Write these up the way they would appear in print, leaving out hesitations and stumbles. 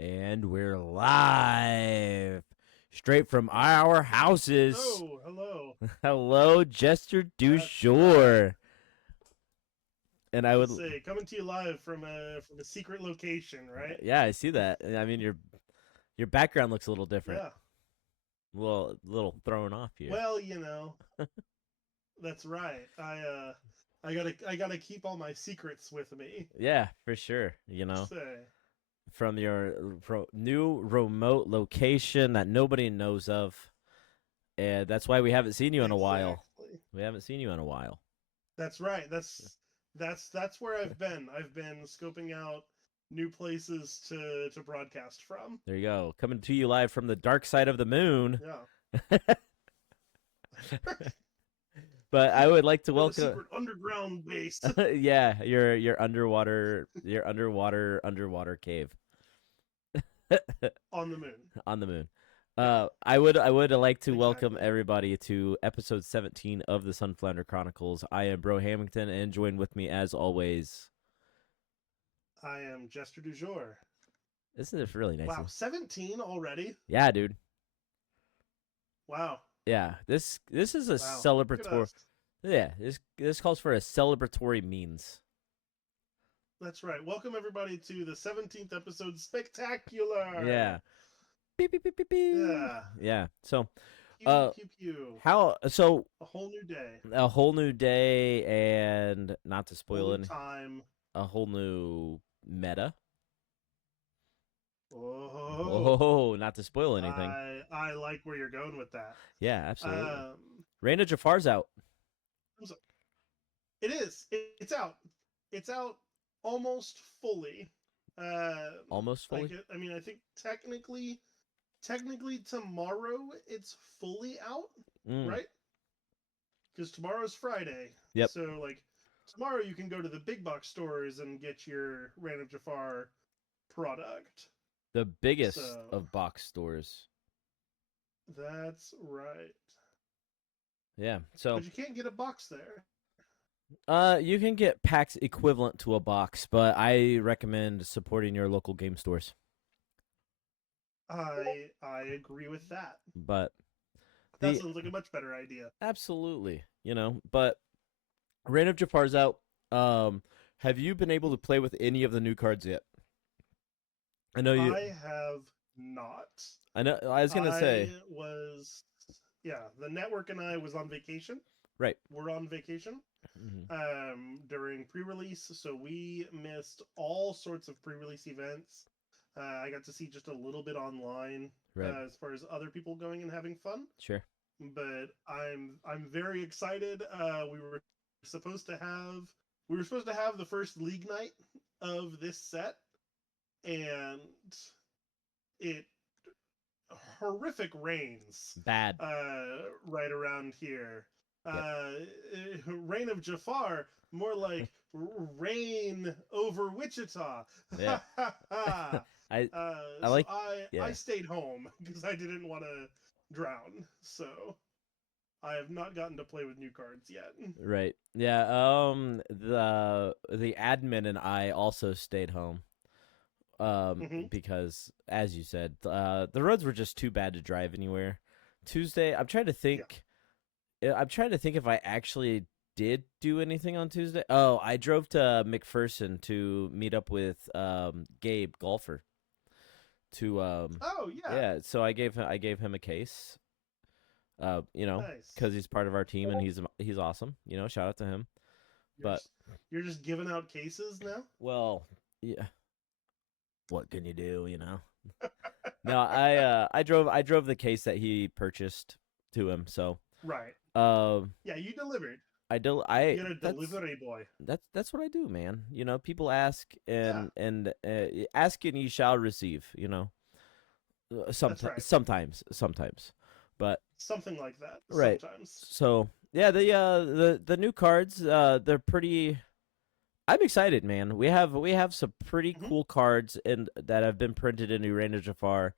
And we're live, straight from our houses. Oh, hello. Hello, Jester That's right. Dujour. And I would, Say, coming to you live from a secret location, right? yeah, I see that. I mean, your background looks a little different, Yeah. a little thrown off here. Well, that's right. I gotta keep all my secrets with me. Yeah, for sure. Say, From your new remote location that nobody knows of, and that's why we haven't seen you in a while. exactly. We haven't seen you in a while. That's right. That's where I've been. I've been scoping out new places to broadcast from. There you go. Coming to you live from the dark side of the moon. Yeah. But I would like to With a welcome. secret underground base. Yeah, your underwater cave On the moon. on the moon. Yeah. I would like to welcome Exactly. everybody to episode 17 of the Sunflounder Chronicles. I am Brohammington, and joined with me as always. I am Jester Dujour. Isn't it really nice? Wow, 17 already? Yeah, dude. Wow. Yeah, this is a Wow. Look at celebratory. us. Yeah, this calls for a celebratory means. That's right. Welcome everybody to the 17th episode Spectacular. Yeah. Beep, beep, beep, beep, beep. Yeah. Yeah. So, Pew pew pew. how? So A whole new day. a whole new day, and not to Whole spoil new any, time. a whole new meta. Oh. Oh, not to spoil anything. I like where you're going with that. Yeah, absolutely. Um Reign of Jafar's out. it is. It's out. It's out almost fully. Almost fully. I mean, I think technically tomorrow it's fully out, Mm. right? Because tomorrow's Friday. Yep. So like tomorrow you can go to the big box stores and get your Reign of Jafar product. The biggest So of box stores. that's right. Yeah. So, But you can't get a box there. you can get packs equivalent to a box, but I recommend supporting your local game stores. I agree with that. But That the sounds like a much better idea. absolutely, but Reign of Jafar's out. Have you been able to play with any of the new cards yet? I know you. I have not. I know. I was gonna say. Yeah, the network and I was on vacation. Right. We're on vacation Mm-hmm. during pre-release, so we missed all sorts of pre-release events. I got to see just a little bit online Right. as far as other people going and having fun. Sure. But I'm very excited. Supposed to have we were supposed to have the first league night of this set, and it horrific rains Bad. right around here. Yep. Reign of Jafar, more like rain over Wichita. Yeah. I I So like. I Yeah. stayed home because I didn't want to drown. So I have not gotten to play with new cards yet. Right. Yeah. The admin and I also stayed home. Mm-hmm. Because as you said, the roads were just too bad to drive anywhere. Tuesday, I'm trying to think. I'm trying to think if I actually did do anything on Tuesday. Oh, I drove to McPherson to meet up with Gabe golfer. To Oh yeah, Yeah, so I gave him a case. nice. Because he's part of our team and he's awesome. Shout out to him. You're But just, you're just giving out cases now. well, yeah. What can you do? No, I drove the case that he purchased to him. So Right. um, Yeah, you delivered. I You're a delivery boy. that's what I do, man. People ask Yeah, and ask and ye shall receive. that's right. Sometimes, but Something like that. right. Sometimes. So yeah, the new cards, they're pretty. I'm excited, man. We have some pretty Mm-hmm. cool cards that have been printed into Reign of Jafar,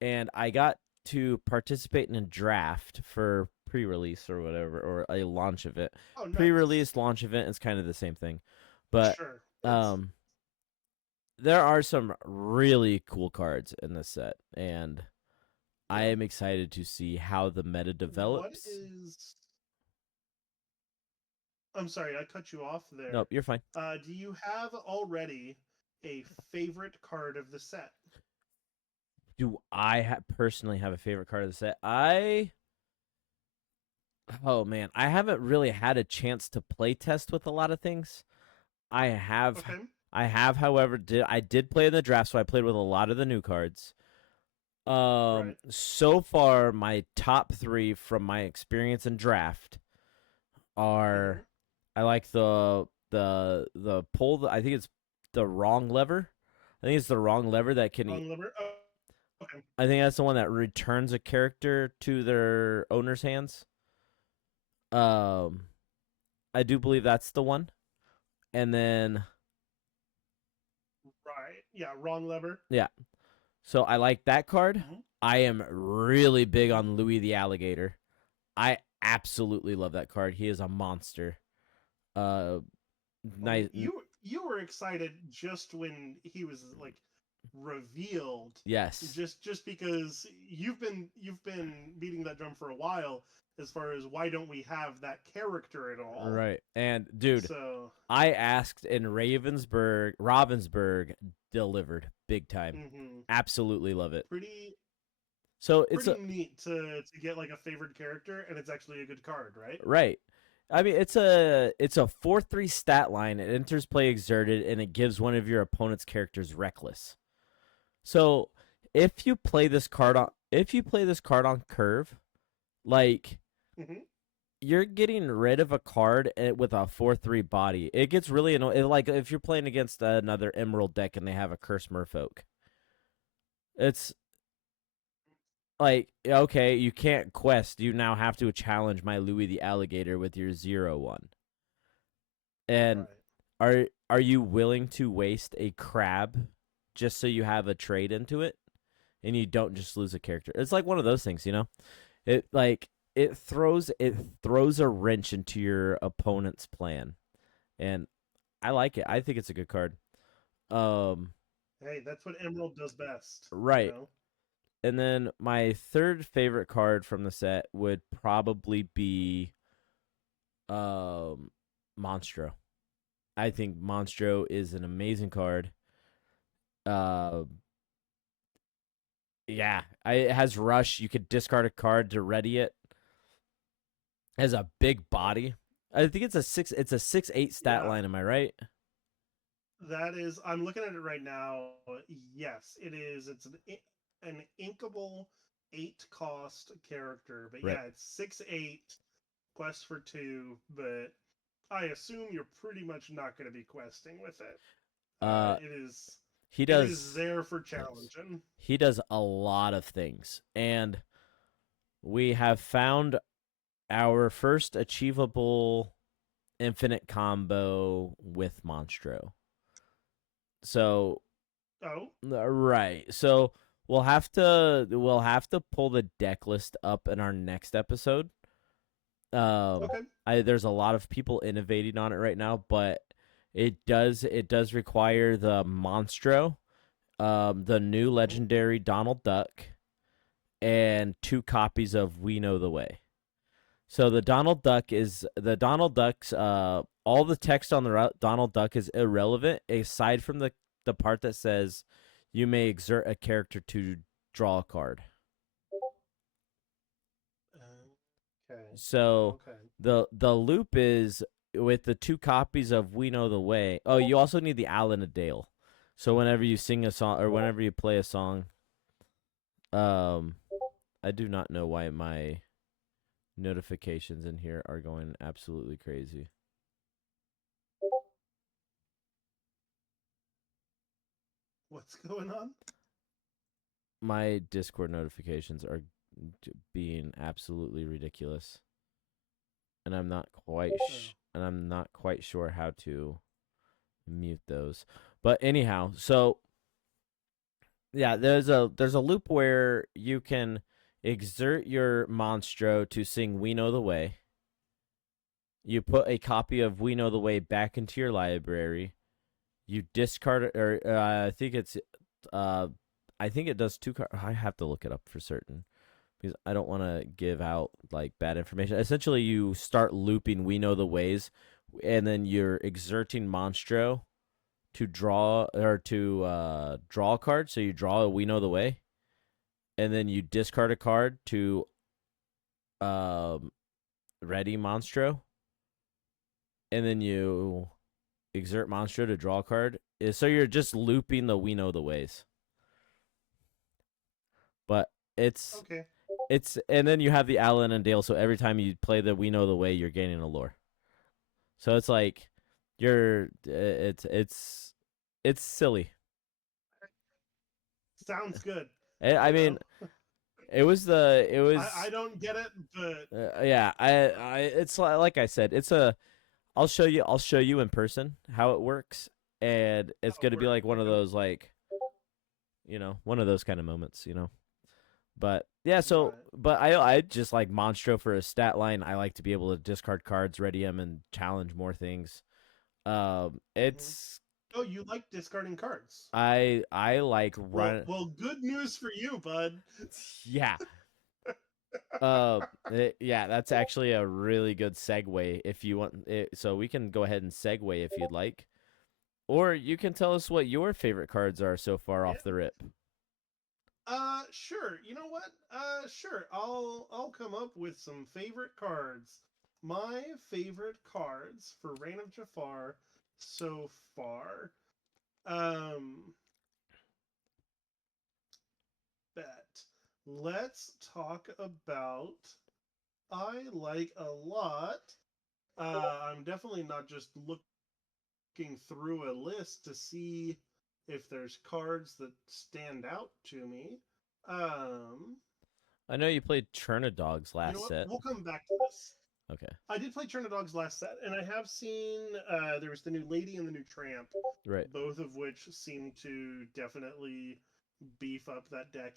and I got to participate in a draft for pre-release or whatever, or a launch event. Oh, nice. Pre-release launch event is kind of the same thing, but Sure. um, there are some really cool cards in this set, and I Yeah. am excited to see how the meta What develops. is? I'm sorry, I cut you off there. Nope, you're fine. Do you have already a favorite card of the set? Do I personally have a favorite card of the set? Oh man, I haven't really had a chance to play test with a lot of things. I have, Okay. however, I did play in the draft, so I played with a lot of the new cards. Right. So far, my top three from my experience in draft Mm-hmm. are, I like the pull. I think it's the wrong lever. I think it's the wrong lever that can. Wrong liver. Oh, okay. I think that's the one that returns a character to their owner's hands. Um, I do believe that's the one. And then, Right. Yeah. Wrong lever. yeah. So I like that card. Mm-hmm. I am really big on Louis the Alligator. I absolutely love that card. He is a monster. Uh, Oh, nice. you were excited just when he was like revealed. Yes. Just because you've been beating that drum for a while as far as why don't we have that character at all? Right. And dude, So I asked in Ravensburg delivered big time. mm-hmm. Absolutely love it. pretty So it's pretty neat to get like a favorite character, and it's actually a good card, right? right. I mean, it's a 4/3 stat line. It enters play exerted, and it gives one of your opponent's characters reckless. So if you play this card on curve, like Mm-hmm. you're getting rid of a card with a 4/3 body. It gets really annoying. Like if you're playing against another Emerald deck and they have a Curse Merfolk, it's like, okay, you can't quest. You now have to challenge my Louis the Alligator with your 0/1. And Right. are you willing to waste a crab just so you have a trade into it and you don't just lose a character? It's like one of those things, you know? It like it throws a wrench into your opponent's plan. And I like it. I think it's a good card. Um Hey, that's what Emerald does best, you right. know? And then my third favorite card from the set would probably be um Monstro. I think Monstro is an amazing card. Uh yeah, it has rush. You could discard a card to ready it. It has a big body. I think it's a 6/8 stat Yeah, line, am I right? that is. I'm looking at it right now. Yes, it is. It's an inkable 8 cost character, but Right. yeah, it's 6/8. Quest for 2, but I assume you're pretty much not going to be questing with it. Uh It is he it is does there for yes. challenging. He does a lot of things. And we have found our first achievable infinite combo with Monstro. So Oh, right. So we'll have to pull the deck list up in our next episode. Um okay. there's a lot of people innovating on it right now, but it does require the Monstro, the new legendary Donald Duck, and 2 copies of We Know the Way. So the Donald Duck's all the text on the Donald Duck is irrelevant aside from the part that says you may exert a character to draw a card. Okay. So Okay. the loop is with the 2 copies of We Know the Way. Oh, you also need the Alan a Dale. So whenever you sing a song or whenever you play a song, um I do not know why my notifications in here are going absolutely crazy. What's going on? My Discord notifications are being absolutely ridiculous, and I'm not quite sure how to mute those. But anyhow, so yeah, there's a loop where you can exert your Monstro to sing We Know the Way. You put a copy of We Know the Way back into your library. you discard it, or uh, I think it does two cards. I have to look it up for certain because I don't want to give out like bad information. Essentially, you start looping We Know the Ways, and then you're exerting Monstro to draw draw a card. So you draw a We Know the Way, and then you discard a card to ready Monstro, and then you exert Monstro to draw a card. So you're just looping the We Know the Ways. But Okay. and then you have the Alan and Dale. So every time you play the We Know the Way, you're gaining a lore. So it's like it's silly. Sounds good. I mean, it was I don't get it, but yeah. It's like I said, it's a. I'll show you in person how it works, and it's gonna be like one of those like, one of those kind of moments, But yeah, so but I just like Monstro for a stat line. I like to be able to discard cards, ready them, and challenge more things. It's oh, you like discarding cards. I like run. Well, good news for you, bud. Yeah. Yeah, that's actually a really good segue if you want it, so we can go ahead and segue if you'd like. Or you can tell us what your favorite cards are so far off the rip. Sure. You know what? Sure. I'll come up with some favorite cards. My favorite cards for Reign of Jafar so far. Bet. Let's talk about. I like a lot. I'm definitely not just looking through a list to see if there's cards that stand out to me. I know you played Chernadogs last set. We'll come back to this. Okay. I did play Chernadogs last set, and I have seen there was the new Lady and the new Tramp, right? Both of which seem to definitely beef up that deck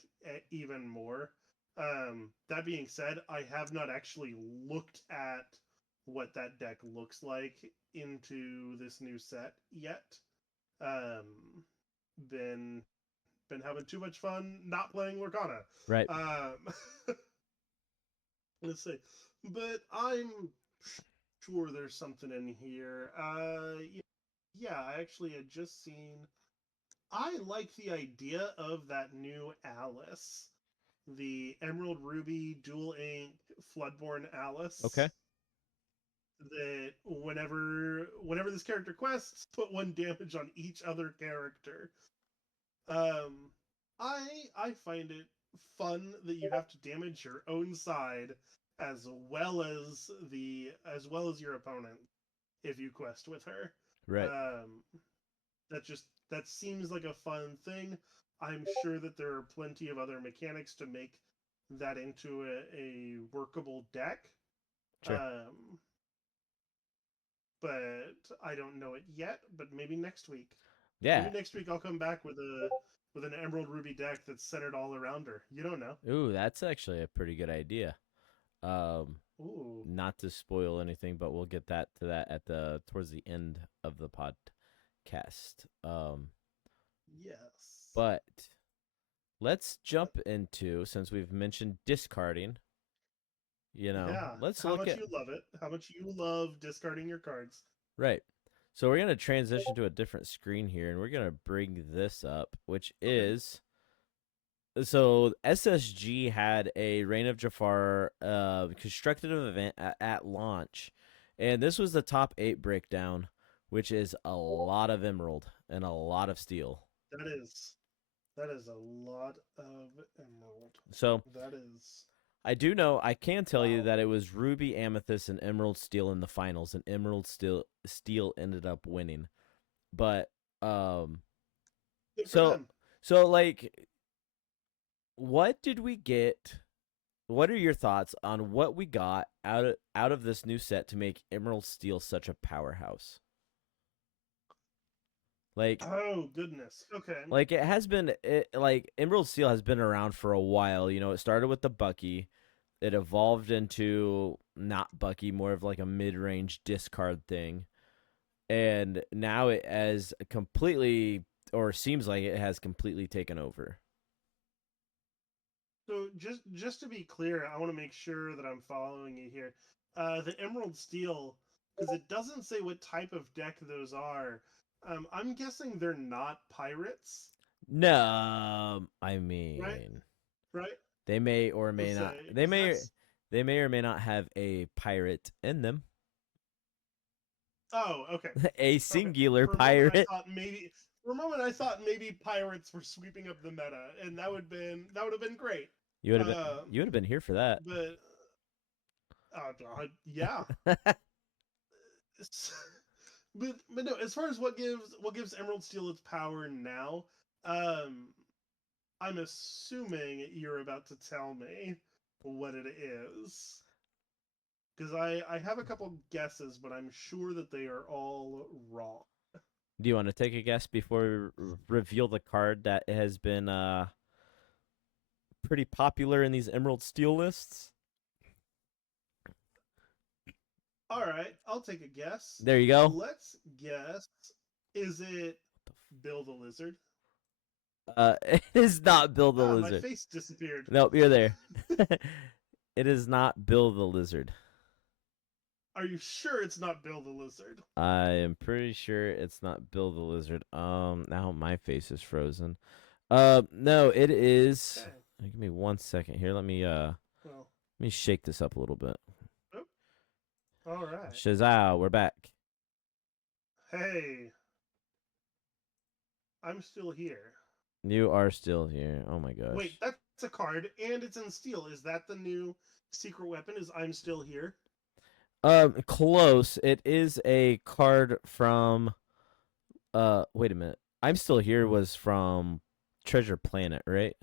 even more. That being said, I have not actually looked at what that deck looks like into this new set yet. Been having too much fun not playing Lorcana. Right. Let's see. But I'm sure there's something in here. Yeah, I actually had just seen. I like the idea of that new Alice, the Emerald Ruby Dual Ink Floodborn Alice. Okay. That whenever this character quests, put 1 damage on each other character. I find it fun that you have to damage your own side as well as your opponent if you quest with her. Right. That seems like a fun thing. I'm sure that there are plenty of other mechanics to make that into a workable deck. Sure. But I don't know it yet. But maybe next week. Yeah. Maybe next week I'll come back with an Emerald Ruby deck that's centered all around her. You don't know. Ooh, that's actually a pretty good idea. Ooh. Not to spoil anything, but we'll get to that towards the end of the podcast. Yes. But let's jump into, since we've mentioned discarding. Let's look at how much you love it. How much you love discarding your cards. Right. So we're gonna transition to a different screen here, and we're gonna bring this up, which is. So SSG had a Reign of Jafar constructed event at launch, and this was the top 8 breakdown, which is a lot of emerald and a lot of steel. That is a lot of emerald. So that is. I do know, I can tell you that it was Ruby, Amethyst, and Emerald Steel in the finals, and Emerald Steel ended up winning. But so like, what did we get? What are your thoughts on what we got out of this new set to make Emerald Steel such a powerhouse? Like, oh goodness, okay. Like it has been, like Emerald Steel has been around for a while. It started with the Bucky, it evolved into not Bucky, more of like a mid-range discard thing, and now it has completely, or seems like it has completely taken over. So just to be clear, I want to make sure that I'm following you here. The Emerald Steel, because it doesn't say what type of deck those are. I'm guessing they're not pirates, No, I right? mean, Right? they may or may Let's not. say They because may that's. they may or may not have a pirate in them. Oh, okay. A Okay. singular For a moment, I pirate. thought maybe. For a moment, I thought maybe pirates were sweeping up the meta, and that would have been great. You would have been here for that. But yeah. But no, as far as what gives Emerald Steel its power now, um, I'm assuming you're about to tell me what it is. Because I have a couple guesses, but I'm sure that they are all wrong. Do you want to take a guess before we reveal the card that has been pretty popular in these Emerald Steel lists? All right, I'll take a guess. There you go. Let's guess. Is it Bill the Lizard? It is not Bill the My Lizard. face disappeared. Nope, you're there. It is not Bill the Lizard. Are you sure it's not Bill the Lizard? I am pretty sure it's not Bill the Lizard. Now my face is frozen. No, it is. Okay. Give me 1 second here. Well, Let me shake this up a little bit. oh, all right. Shazam, we're back. Hey, I'm still here. You are still here. Oh my gosh. Wait, that's a card, and it's in steel. Is that the new secret weapon? Is I'm still here? Close. It is a card from. Wait a minute. I'm still here was from Treasure Planet, right?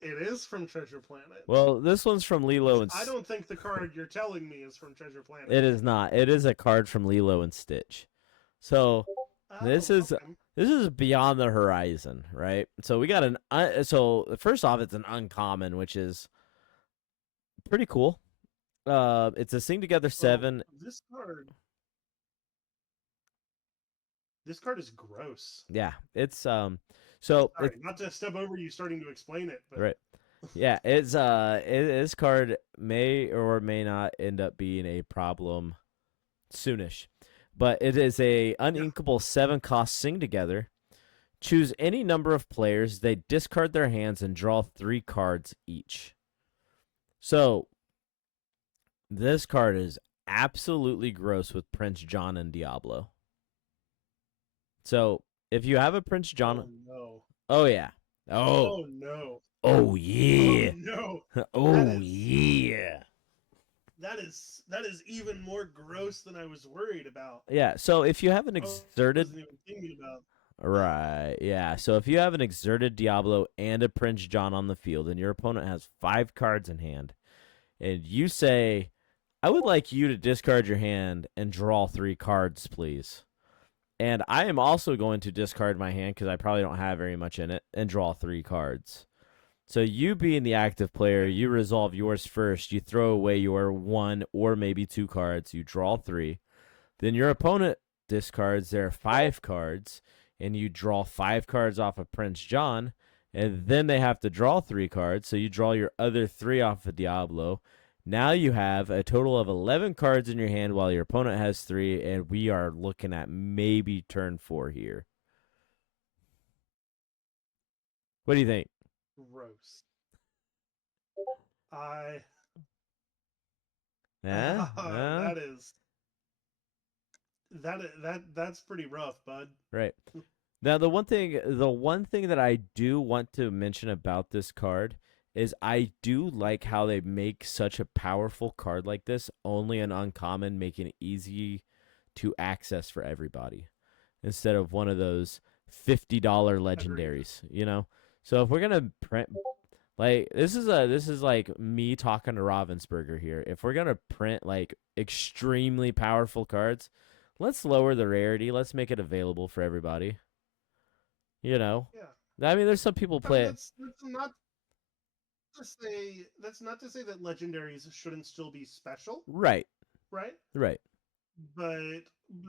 It is from Treasure Planet. Well, this one's from Lilo and. I don't think the card you're telling me is from Treasure Planet. It is not. It is a card from Lilo and Stitch. So this is okay. this is beyond the horizon, right? So we got so first off, it's an uncommon, which is pretty cool. It's a Sing Together 7. This card is gross. Yeah, it's so Sorry, not to step over you starting to explain it, but right. Yeah, this card may or may not end up being a problem soonish. But it is a uninkable 7-cost Sing Together. Choose any number of players, they discard their hands and draw 3 cards each. So this card is absolutely gross with Prince John and Diablo. So if you have a Prince John, oh no. Oh yeah. Oh no. Oh yeah. Oh no. Oh yeah. That is even more gross than I was worried about. Yeah, so if you have an exerted I wasn't even thinking about. Right, yeah. So if you have an exerted Diablo and a Prince John on the field and your opponent has 5 cards in hand, and you say, I would like you to discard your hand and draw 3 cards, please. And I am also going to discard my hand because I probably don't have very much in it and draw 3 cards. So you being the active player, you resolve yours first. You throw away your 1 or maybe 2 cards. You draw 3. Then your opponent discards their 5 cards, and you draw 5 cards off of Prince John. And then they have to draw 3 cards. So you draw your other 3 off of Diablo. Now you have a total of 11 cards in your hand while your opponent has 3, and we are looking at maybe turn 4 here. What do you think? Gross. That's pretty rough, bud. Right. Now the one thing that I do want to mention about this card is I do like how they make such a powerful card like this only an uncommon, making it easy to access for everybody instead of one of those $50 legendaries, you know? So if we're going to print like this is like me talking to Ravensburger here. If we're going to print like extremely powerful cards, let's lower the rarity. Let's make it available for everybody. You know? Yeah. I mean, there's some people play it. That's not to say that legendaries shouldn't still be special. Right. Right? Right. but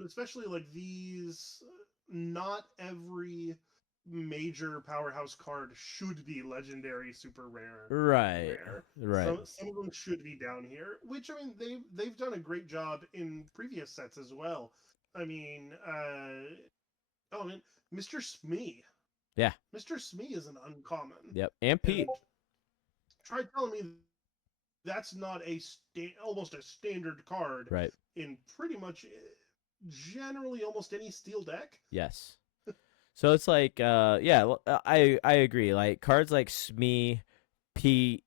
especially like these, not every major powerhouse card should be legendary, super rare, Right. rare. Right. Some of them should be down here, which I mean they've done a great job in previous sets as well. I mean, oh man, Mr. Smee. Yeah. Mr. Smee is an uncommon. Yep. And Pete. And try telling me that's not almost a standard card Right. in pretty much generally almost any steel deck. Yes. So it's like, I agree. Like cards like Smee, Pete,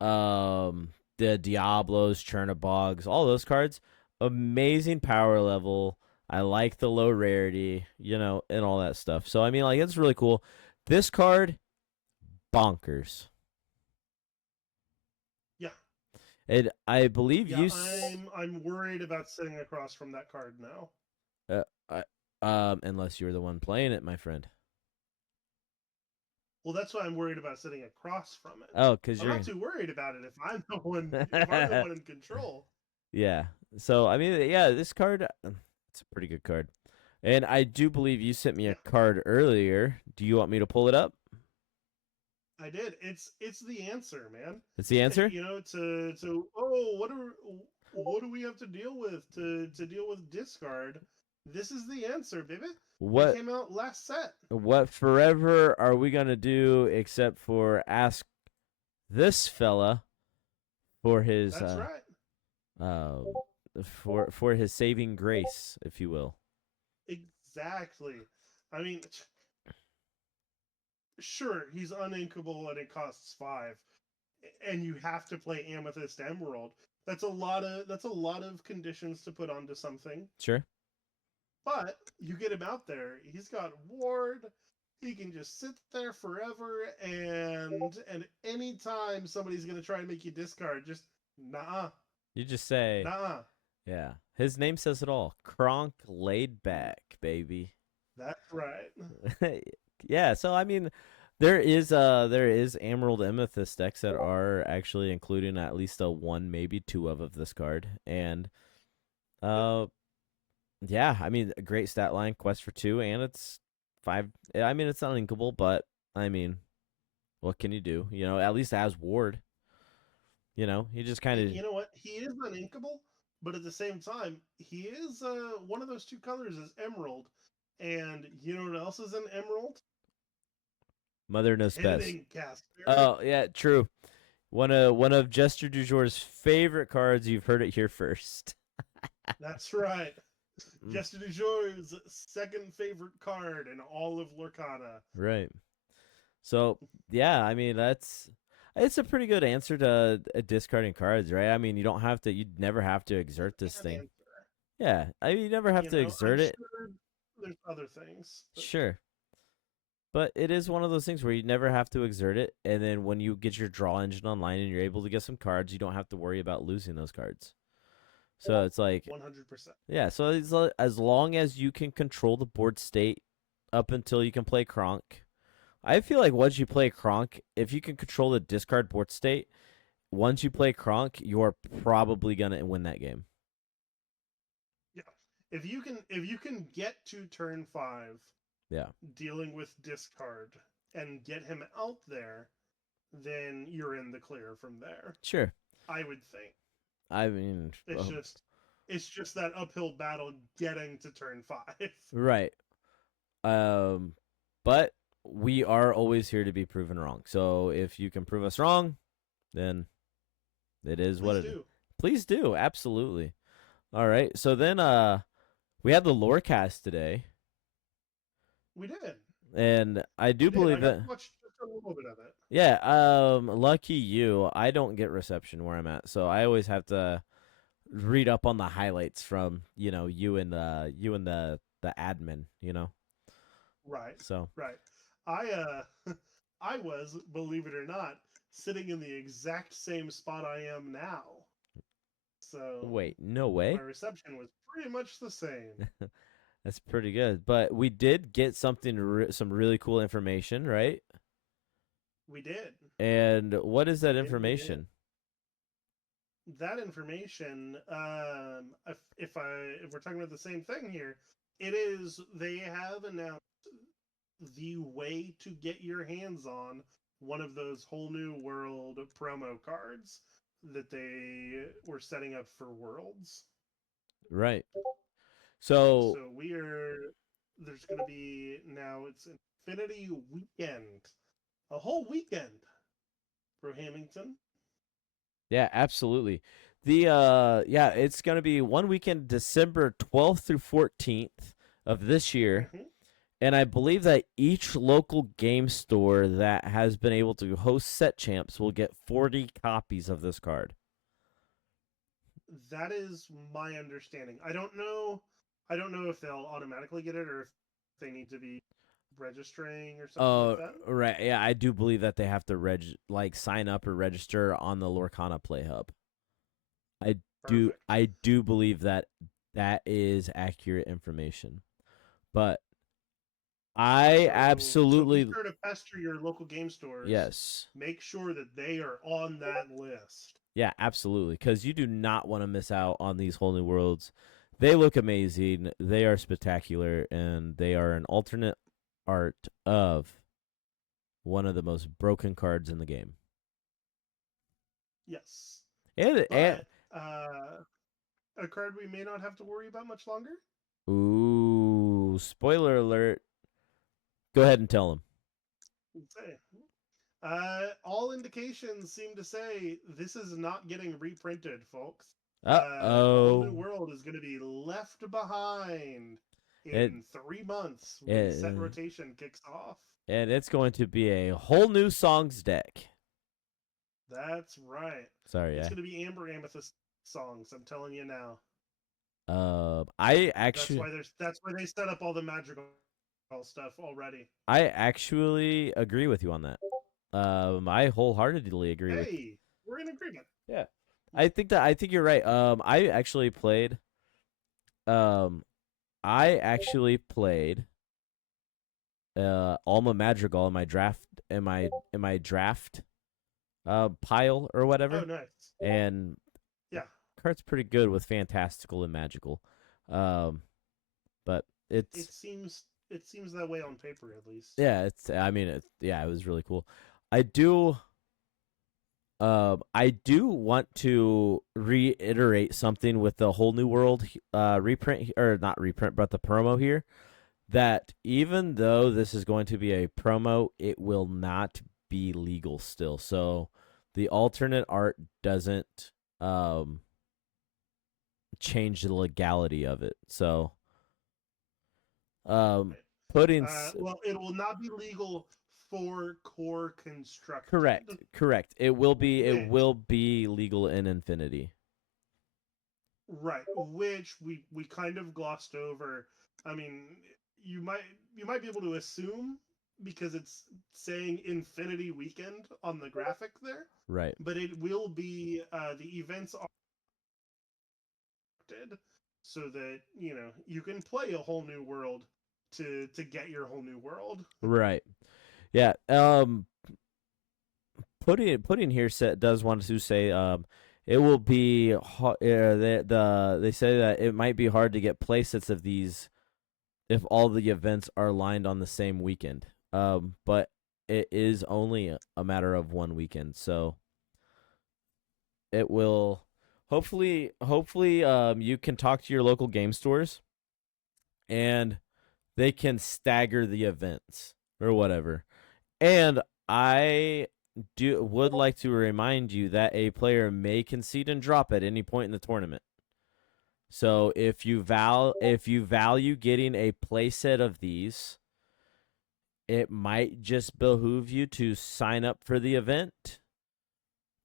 the Diablos, Chernobyls, all those cards, amazing power level. I like the low rarity, and all that stuff. So I mean, like it's really cool. This card, bonkers. Yeah. And I believe Yeah, you. I'm worried about sitting across from that card now. Unless you're the one playing it, my friend. Well, that's why I'm worried about sitting across from it. Oh, because I'm you're not too worried about it if I'm the one. If I'm the one in control. Yeah. So I mean, yeah, this card, it's a pretty good card, and I do believe you sent me a card earlier. Do you want me to pull it up? I did. It's the answer, man. It's the answer. You know, what do we have to deal with to deal with discard? This is the answer, baby. What It came out last set. What forever are we gonna do except for ask this fella for his That's right. For his saving grace, if you will. Exactly. I mean, sure, he's uninkable and it costs 5, and you have to play Amethyst Emerald. That's a lot of conditions to put onto something. Sure. But you get him out there. He's got ward. He can just sit there forever, and anytime somebody's gonna try and make you discard, just nah. You just say Nah. Yeah. His name says it all. Kronk laid back, baby. That's right. Yeah, so I mean there is Emerald Amethyst decks that are actually including at least a 1, maybe 2 of this card. And yeah, I mean, a great stat line, quest for 2, and it's 5. I mean, it's not linkable, but I mean, what can you do? At least it has ward. He just kind of. You know what? He is uninkable, but at the same time, he is one of those 2 colors is emerald, and you know what else is an emerald? Mother knows best. Caster. Oh yeah, true. One of Jester Dujour's favorite cards. You've heard it here first. That's right. Jester Dujour's second favorite card in all of Lorcana. Right. So yeah, I mean it's a pretty good answer to discarding cards, right? I mean you'd never have to exert this thing. Answer. Yeah, I mean you never have to exert it. Sure there's other things. But... Sure. But it is one of those things where you never have to exert it, and then when you get your draw engine online and you're able to get some cards, you don't have to worry about losing those cards. So it's like 100%. Yeah, so it's as long as you can control the board state up until you can play Kronk. I feel like once you play Kronk, if you can control the discard board state, once you play Kronk, you're probably gonna win that game. Yeah, if you can get to turn 5, yeah, dealing with discard and get him out there, then you're in the clear from there. Sure, I would think. I mean, it's just that uphill battle getting to turn 5. Right. But we are always here to be proven wrong. So if you can prove us wrong, then it is what it is. Please do. Absolutely. All right. So then we had the lore cast today. We did. And I do believe that watched just a little bit of it. Yeah, lucky you. I don't get reception where I'm at. So I always have to read up on the highlights from, you and the admin, Right. So right. I was, believe it or not, sitting in the exact same spot I am now. So wait, no way. My reception was pretty much the same. That's pretty good. But we did get some really cool information, right? We did. And what is that information? that information, if we're talking about the same thing here, they have announced the way to get your hands on one of those whole new world promo cards that they were setting up for Worlds. Right. So So there's going to be now it's Infinity Weekend, a whole weekend, Brohammington. yeah, absolutely. Yeah, it's gonna be one weekend, December 12th through 14th of this year. Mm-hmm. And I believe that each local game store that has been able to host set champs will get 40 copies of this card. That is my understanding. I don't know. I don't know if they'll automatically get it or if they need to be registering or something like that. Right. Yeah, I do believe that they have to sign up or register on the Lorcana Play Hub. Perfect. I do believe that that is accurate information. But I absolutely so be sure to pester your local game stores. yes. Make sure that they are on that list. Yeah, absolutely. Because you do not want to miss out on these whole new worlds. They look amazing. They are spectacular, and they are an alternate art of one of the most broken cards in the game. Yes. And A card we may not have to worry about much longer. ooh, spoiler alert. Go ahead and tell them. Okay. All indications seem to say this is not getting reprinted, folks. Whole New World is going to be left behind in 3 months when set rotation kicks off. And it's going to be a whole new songs deck. That's right. Sorry, it's going to be Amber Amethyst songs. I'm telling you now. I actually that's why they set up all the magical stuff already. I actually agree with you on that. I wholeheartedly agree with. Hey, we're in agreement. Yeah, I think you're right. I actually played. I actually played. Alma Madrigal in my draft pile or whatever. Oh, nice. And yeah, card's pretty good with fantastical and magical. But it seems that way on paper at least. Yeah, it was really cool. I do want to reiterate something with the whole new world reprint, or not reprint, but the promo here, that even though this is going to be a promo, it will not be legal still. So the alternate art doesn't change the legality of it. So putting well, it will not be legal for core construct. Correct. It will be legal in Infinity. Right, which we kind of glossed over. I mean, you might be able to assume because it's saying Infinity Weekend on the graphic there. Right. But it will be the events are so that you can play a whole new world to get your whole new world. Right. Yeah. Putting here does want to say it will be they say that it might be hard to get playsets of these if all the events are lined on the same weekend. But it is only a matter of one weekend, so it will hopefully you can talk to your local game stores and they can stagger the events or whatever. And I would like to remind you that a player may concede and drop at any point in the tournament. So if you value getting a playset of these, it might just behoove you to sign up for the event.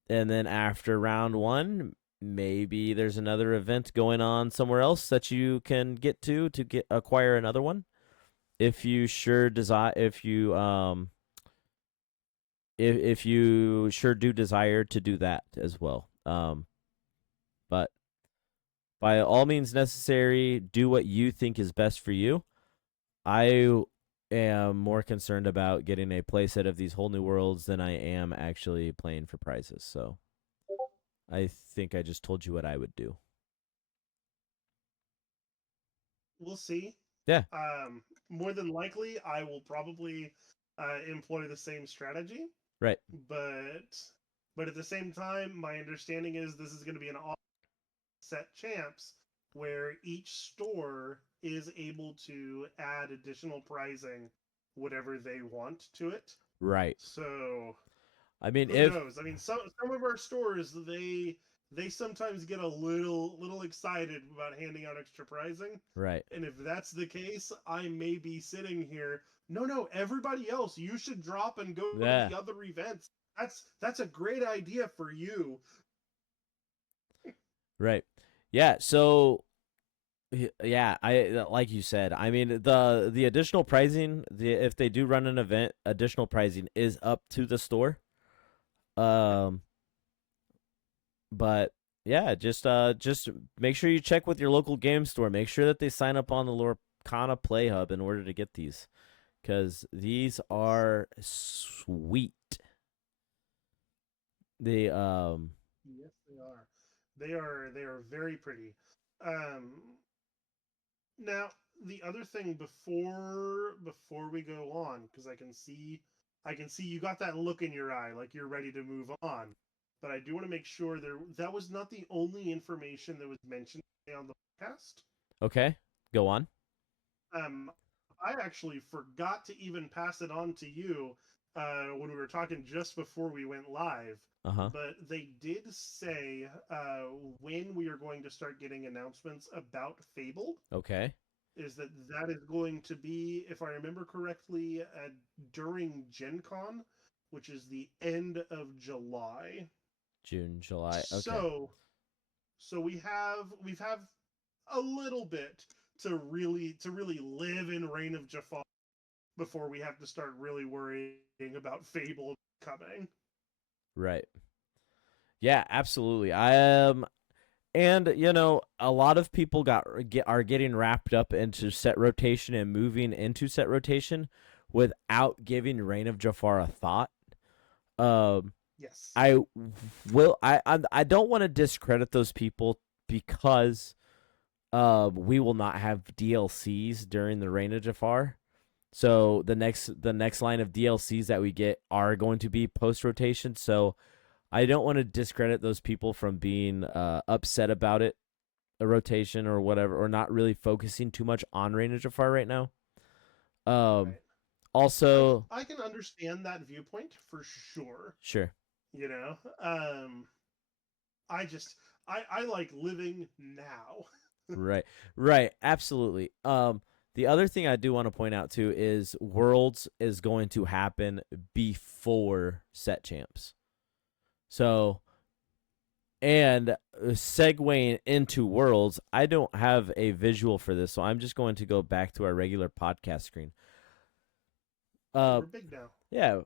And then after round 1, maybe there's another event going on somewhere else that you can get to acquire another one. If you sure desire if you sure do desire to do that as well. But by all means necessary, do what you think is best for you. I am more concerned about getting a playset of these whole new worlds than I am actually playing for prizes. So I think I just told you what I would do. We'll see. Yeah. More than likely, I will probably employ the same strategy. Right. But at the same time, my understanding is this is going to be an offset champs where each store is able to add additional pricing, whatever they want to it. Right. So I mean, who knows? I mean, some of our stores they sometimes get a little excited about handing out extra pricing. right. And if that's the case, I may be sitting here. No, everybody else, you should drop and go to Yeah. the other events. That's a great idea for you. Right. Yeah. So yeah, I like you said. I mean, the additional pricing, if they do run an event, additional pricing is up to the store. Um, but yeah, just make sure you check with your local game store. Make sure that they sign up on the Lorcana Play Hub in order to get these, because these are sweet. The Yes, they are. They are very pretty. Um, Now, the other thing before we go on, because I can see you got that look in your eye, like you're ready to move on. But I do want to make sure that was not the only information that was mentioned on the podcast. okay, go on. Um, I actually forgot to even pass it on to you when we were talking just before we went live. Uh-huh. But they did say when we are going to start getting announcements about Fable. Okay. Is that is going to be, if I remember correctly, during Gen Con, which is the end of July. June, July. Okay. So we've a little bit to really live in Reign of Jafar before we have to start really worrying about Fable coming. Right. Yeah, absolutely. And a lot of people are getting wrapped up into set rotation and moving into set rotation without giving Reign of Jafar a thought. Um, Yes. I don't want to discredit those people because we will not have DLCs during the Reign of Jafar. So the next line of DLCs that we get are going to be post rotation. So I don't want to discredit those people from being upset about it, a rotation or whatever, or not really focusing too much on Reign of Jafar right now. Right. Also, I can understand that viewpoint for sure. sure. You know, I just I like living now. Right. Right. Absolutely. The other thing I do want to point out too is Worlds is going to happen before set champs. So, and segueing into Worlds, I don't have a visual for this, so I'm just going to go back to our regular podcast screen. We're big now. Yeah.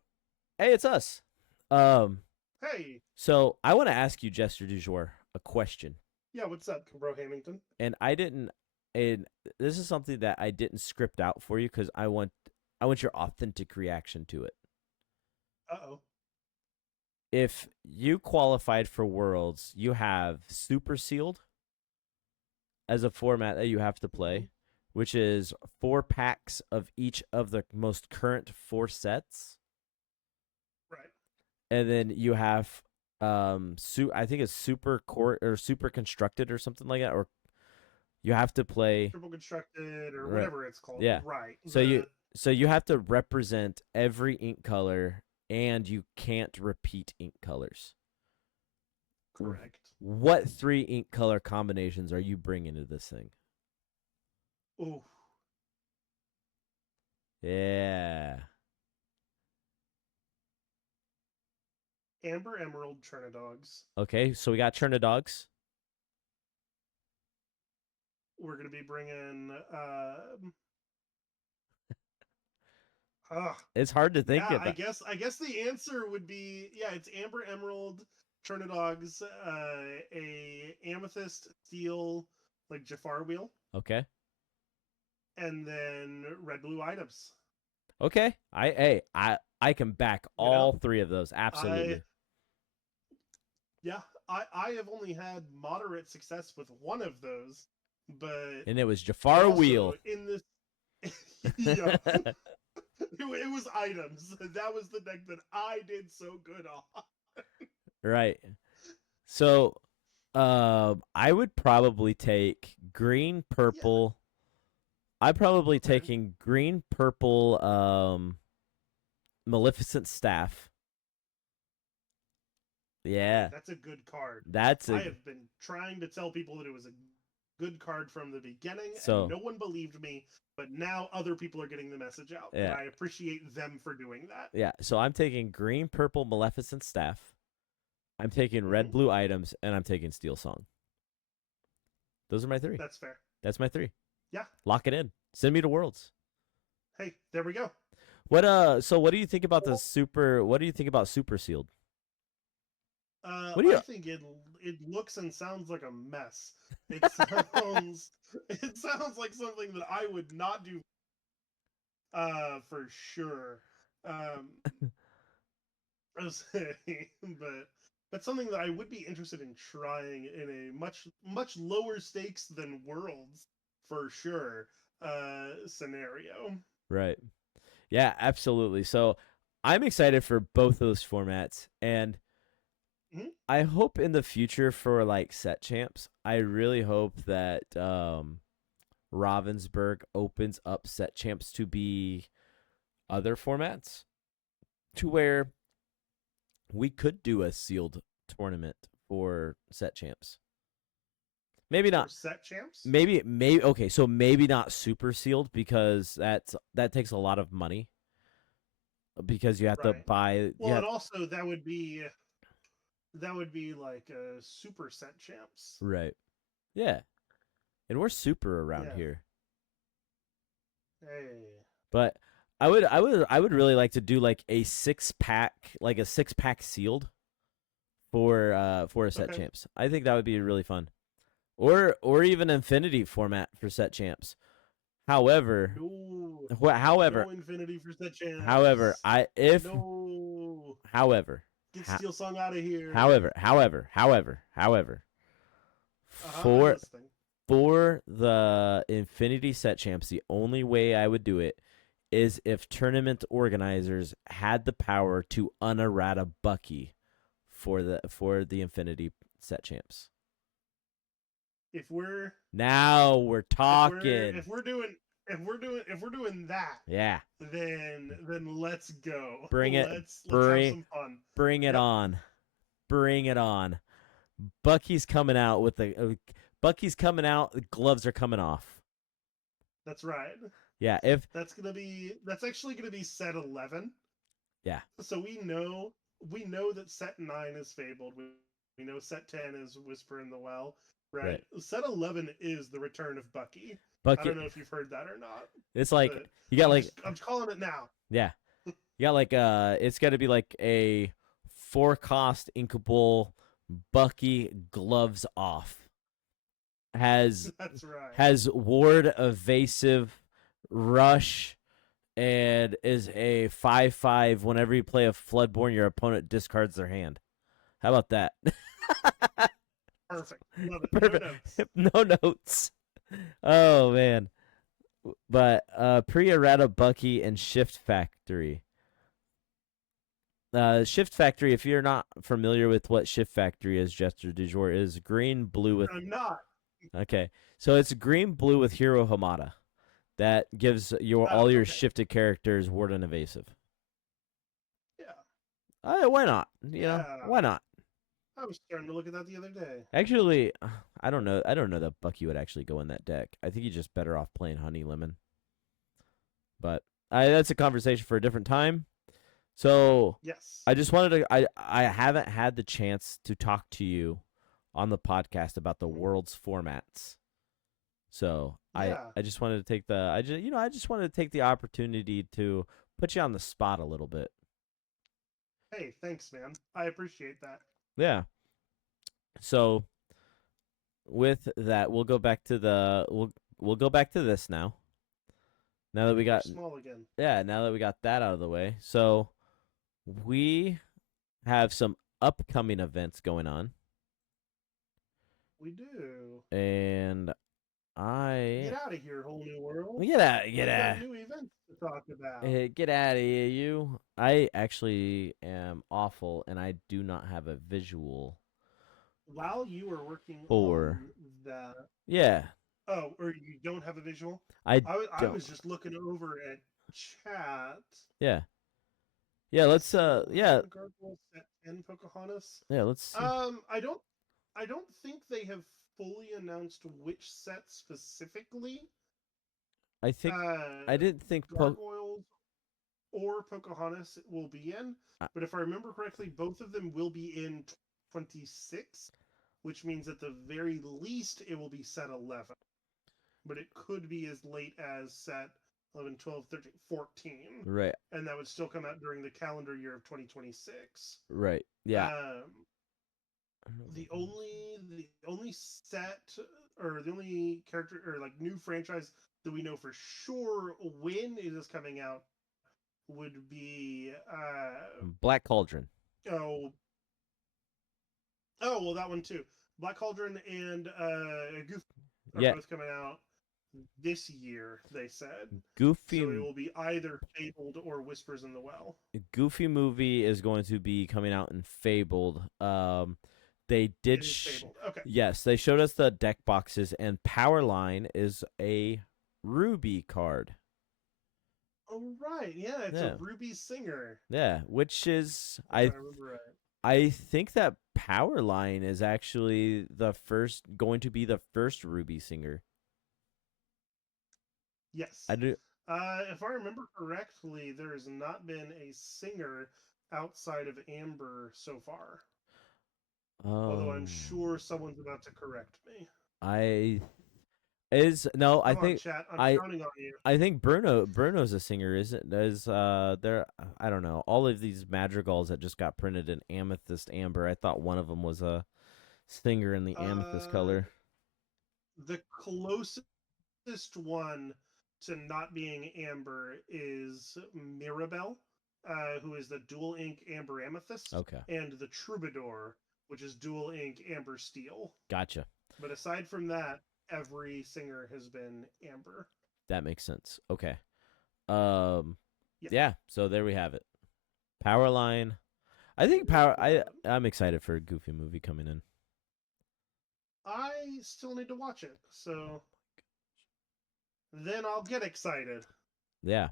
Hey, it's us. Um, Hey. so I want to ask you, Jester Dujour, a question. Yeah, what's up, Brohammington? And this is something that I didn't script out for you because I want your authentic reaction to it. Uh-oh. If you qualified for Worlds, you have Super Sealed as a format that you have to play, which is 4 packs of each of the most current 4 sets. Right. And then you have I think it's Super Court or Super Constructed or something like that, or you have to play Triple Constructed or right. whatever it's called. Yeah. Right. So you have to represent every ink color and you can't repeat ink colors. Correct. What 3 ink color combinations are you bringing to this thing? Ooh. Yeah. Amber Emerald Trinidogs. Okay, so we got Trinidogs. We're going to be bringing it's hard to think about. I guess the answer would be it's Amber Emerald Trinidogs, a Amethyst Steel like Jafar wheel. Okay. And then red blue items. Okay. I can back all 3 of those absolutely. I have only had moderate success with one of those, but And it was Jafar Wheel. in this, yeah, it was items. That was the deck that I did so good on. Right. So, I would probably take green, purple. I'm probably taking green, purple, Maleficent Staff. Yeah. That's a good card. I have been trying to tell people that it was a good card from the beginning, So- and no one believed me, but now other people are getting the message out, and Yeah. I appreciate them for doing that. Yeah, so I'm taking green, purple, Maleficent Staff. I'm taking red, blue items, and I'm taking Steel Song. Those are my 3. That's fair. That's my 3. Yeah. Lock it in. Send me to Worlds. Hey, there we go. So what do you think about what do you think about Super Sealed? I What do you- think it looks and sounds like a mess. It sounds it sounds like something that I would not do for sure. I was saying, but something that I would be interested in trying in a much lower stakes than Worlds for sure scenario. Right. Yeah, absolutely. So I'm excited for both of those formats, and I hope in the future for like set champs, I really hope that Ravensburg opens up set champs to be other formats, to where we could do a sealed tournament for set champs. Maybe not For set champs. Maybe okay. So maybe not super sealed, because that takes a lot of money. Because you have to buy. Well, and also that would be like a super set champs. Right. Yeah. And we're super around here. Hey. But I would really like to do like a 6-pack, sealed for a set champs. I think that would be really fun. Or even Infinity format for set champs. However, no Infinity for set champs. However, Get Steel Song out of here. However, for the Infinity set champs, the only way I would do it is if tournament organizers had the power to unerrata Bucky for the Infinity set champs. If we're talking. If we're doing that, yeah, then let's go. Bring it. Let's have some fun. Bring it on. Bring it on. Bucky's coming out with the gloves are coming off. That's right. Yeah, that's actually gonna be set 11. Yeah. So we know that set 9 is Fabled. We know set 10 is Whisper in the Well. Right. Set 11 is the return of Bucky. I don't know if you've heard that or not. It's like you got I'm calling it now. Yeah. You got it's got to be like a 4-cost inkable Bucky gloves off. That's right. Has ward, evasive, rush, and is a 5/5 whenever you play a Floodborn, your opponent discards their hand. How about that? Perfect. Love it. Perfect. No notes. Oh man. But pre-errata Bucky and Shift Factory. Shift Factory, if you're not familiar with what Shift Factory is, Jester Dujour, is green blue with I'm not. Okay. So it's green blue with Hero Hamada. That gives all your shifted characters ward and evasive. Yeah. Why not? You know, why not? I was starting to look at that the other day. Actually, I don't know that Bucky would actually go in that deck. I think he's just better off playing Honey Lemon. But that's a conversation for a different time. So yes, I just wanted to. I haven't had the chance to talk to you on the podcast about the world's formats. So I just wanted to take I just wanted to take the opportunity to put you on the spot a little bit. Hey, thanks, man. I appreciate that. Yeah. So with that, we'll go back to we'll go back to this now. Now that we got small again. Yeah, now that we got that out of the way. So we have some upcoming events going on. We do. And Get I out of here, whole new world. get out, We've got new events to talk about. get out of here, you. I actually am awful, and I do not have a visual While you were working for. on that, Yeah, oh, or you don't have a visual? I I don't. was just looking over at chat. Yeah, yeah. Let's So yeah, Gargoyle set and Pocahontas. yeah. Let's see. I don't think they have fully announced which set specifically. I think I Uh, didn't think Gargoyles or Pocahontas will be in, I- but if I remember correctly, both of them will be in 26, which means at the very least it will be set 11. But it could be as late as set 11, 12, 13, 14. right, And that would still come out during the calendar year of 2026. right. Yeah. The only set or the only character or like new franchise that we know for sure when it is coming out would be Black Cauldron. oh well, that one too. Black Cauldron and Goof are Yeah, both coming out this year, they said. Goofy. So it will be either Fabled or Whispers in the Well. Goofy movie is going to be coming out in Fabled. They did. It is Fabled. Okay. Yes, they showed us the deck boxes, and Powerline is a Ruby card. Oh right, yeah, it's Yeah. a Ruby Singer. Yeah, which is If I remember right. I think that Powerline is actually going to be the first Ruby singer. Yes. I do. If I remember correctly, there has not been a singer outside of Amber so far. Although I'm sure someone's about to correct me. I Come on, think chat. I'm counting on you. I think Bruno's a singer, isn't? There? I don't know. All of these madrigals that just got printed in amethyst amber. I thought one of them was a singer in the amethyst color. The closest one to not being amber is Mirabelle, who is the dual ink amber amethyst. Okay. And the Troubadour, which is dual ink amber steel. Gotcha. But aside from that, every singer has been amber. That makes sense. Okay. Yeah. So there we have it. Powerline. I think I'm excited for a Goofy movie coming in. I still need to watch it, so then I'll get excited. Yeah.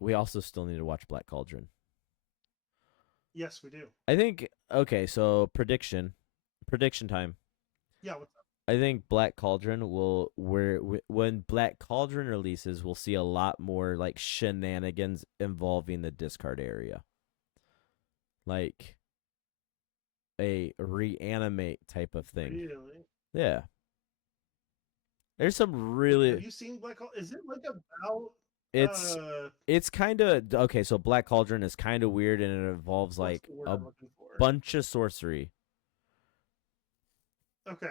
We also still need to watch Black Cauldron. Yes, we do. I think okay, so prediction time. Yeah, what's up? I think Black Cauldron when Black Cauldron releases, we'll see a lot more like shenanigans involving the discard area. Like a reanimate type of thing. Really? Yeah. There's some really. Have you seen Black Cauldron? Is it like about? It's kind of okay. So Black Cauldron is kind of weird, and it involves like a bunch of sorcery. Okay.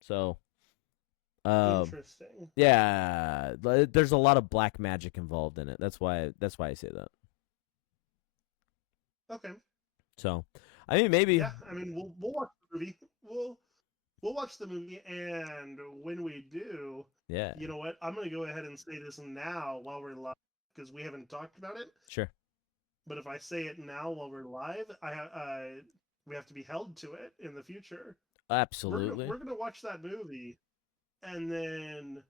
So, interesting. Yeah, there's a lot of black magic involved in it. That's why I say that. Okay. So, I mean, maybe. Yeah, I mean, we'll watch the movie. We'll watch the movie, and when we do, yeah, you know what? I'm gonna go ahead and say this now while we're live because we haven't talked about it. Sure. But if I say it now while we're live, we have to be held to it in the future. Absolutely. We're gonna watch that movie, and then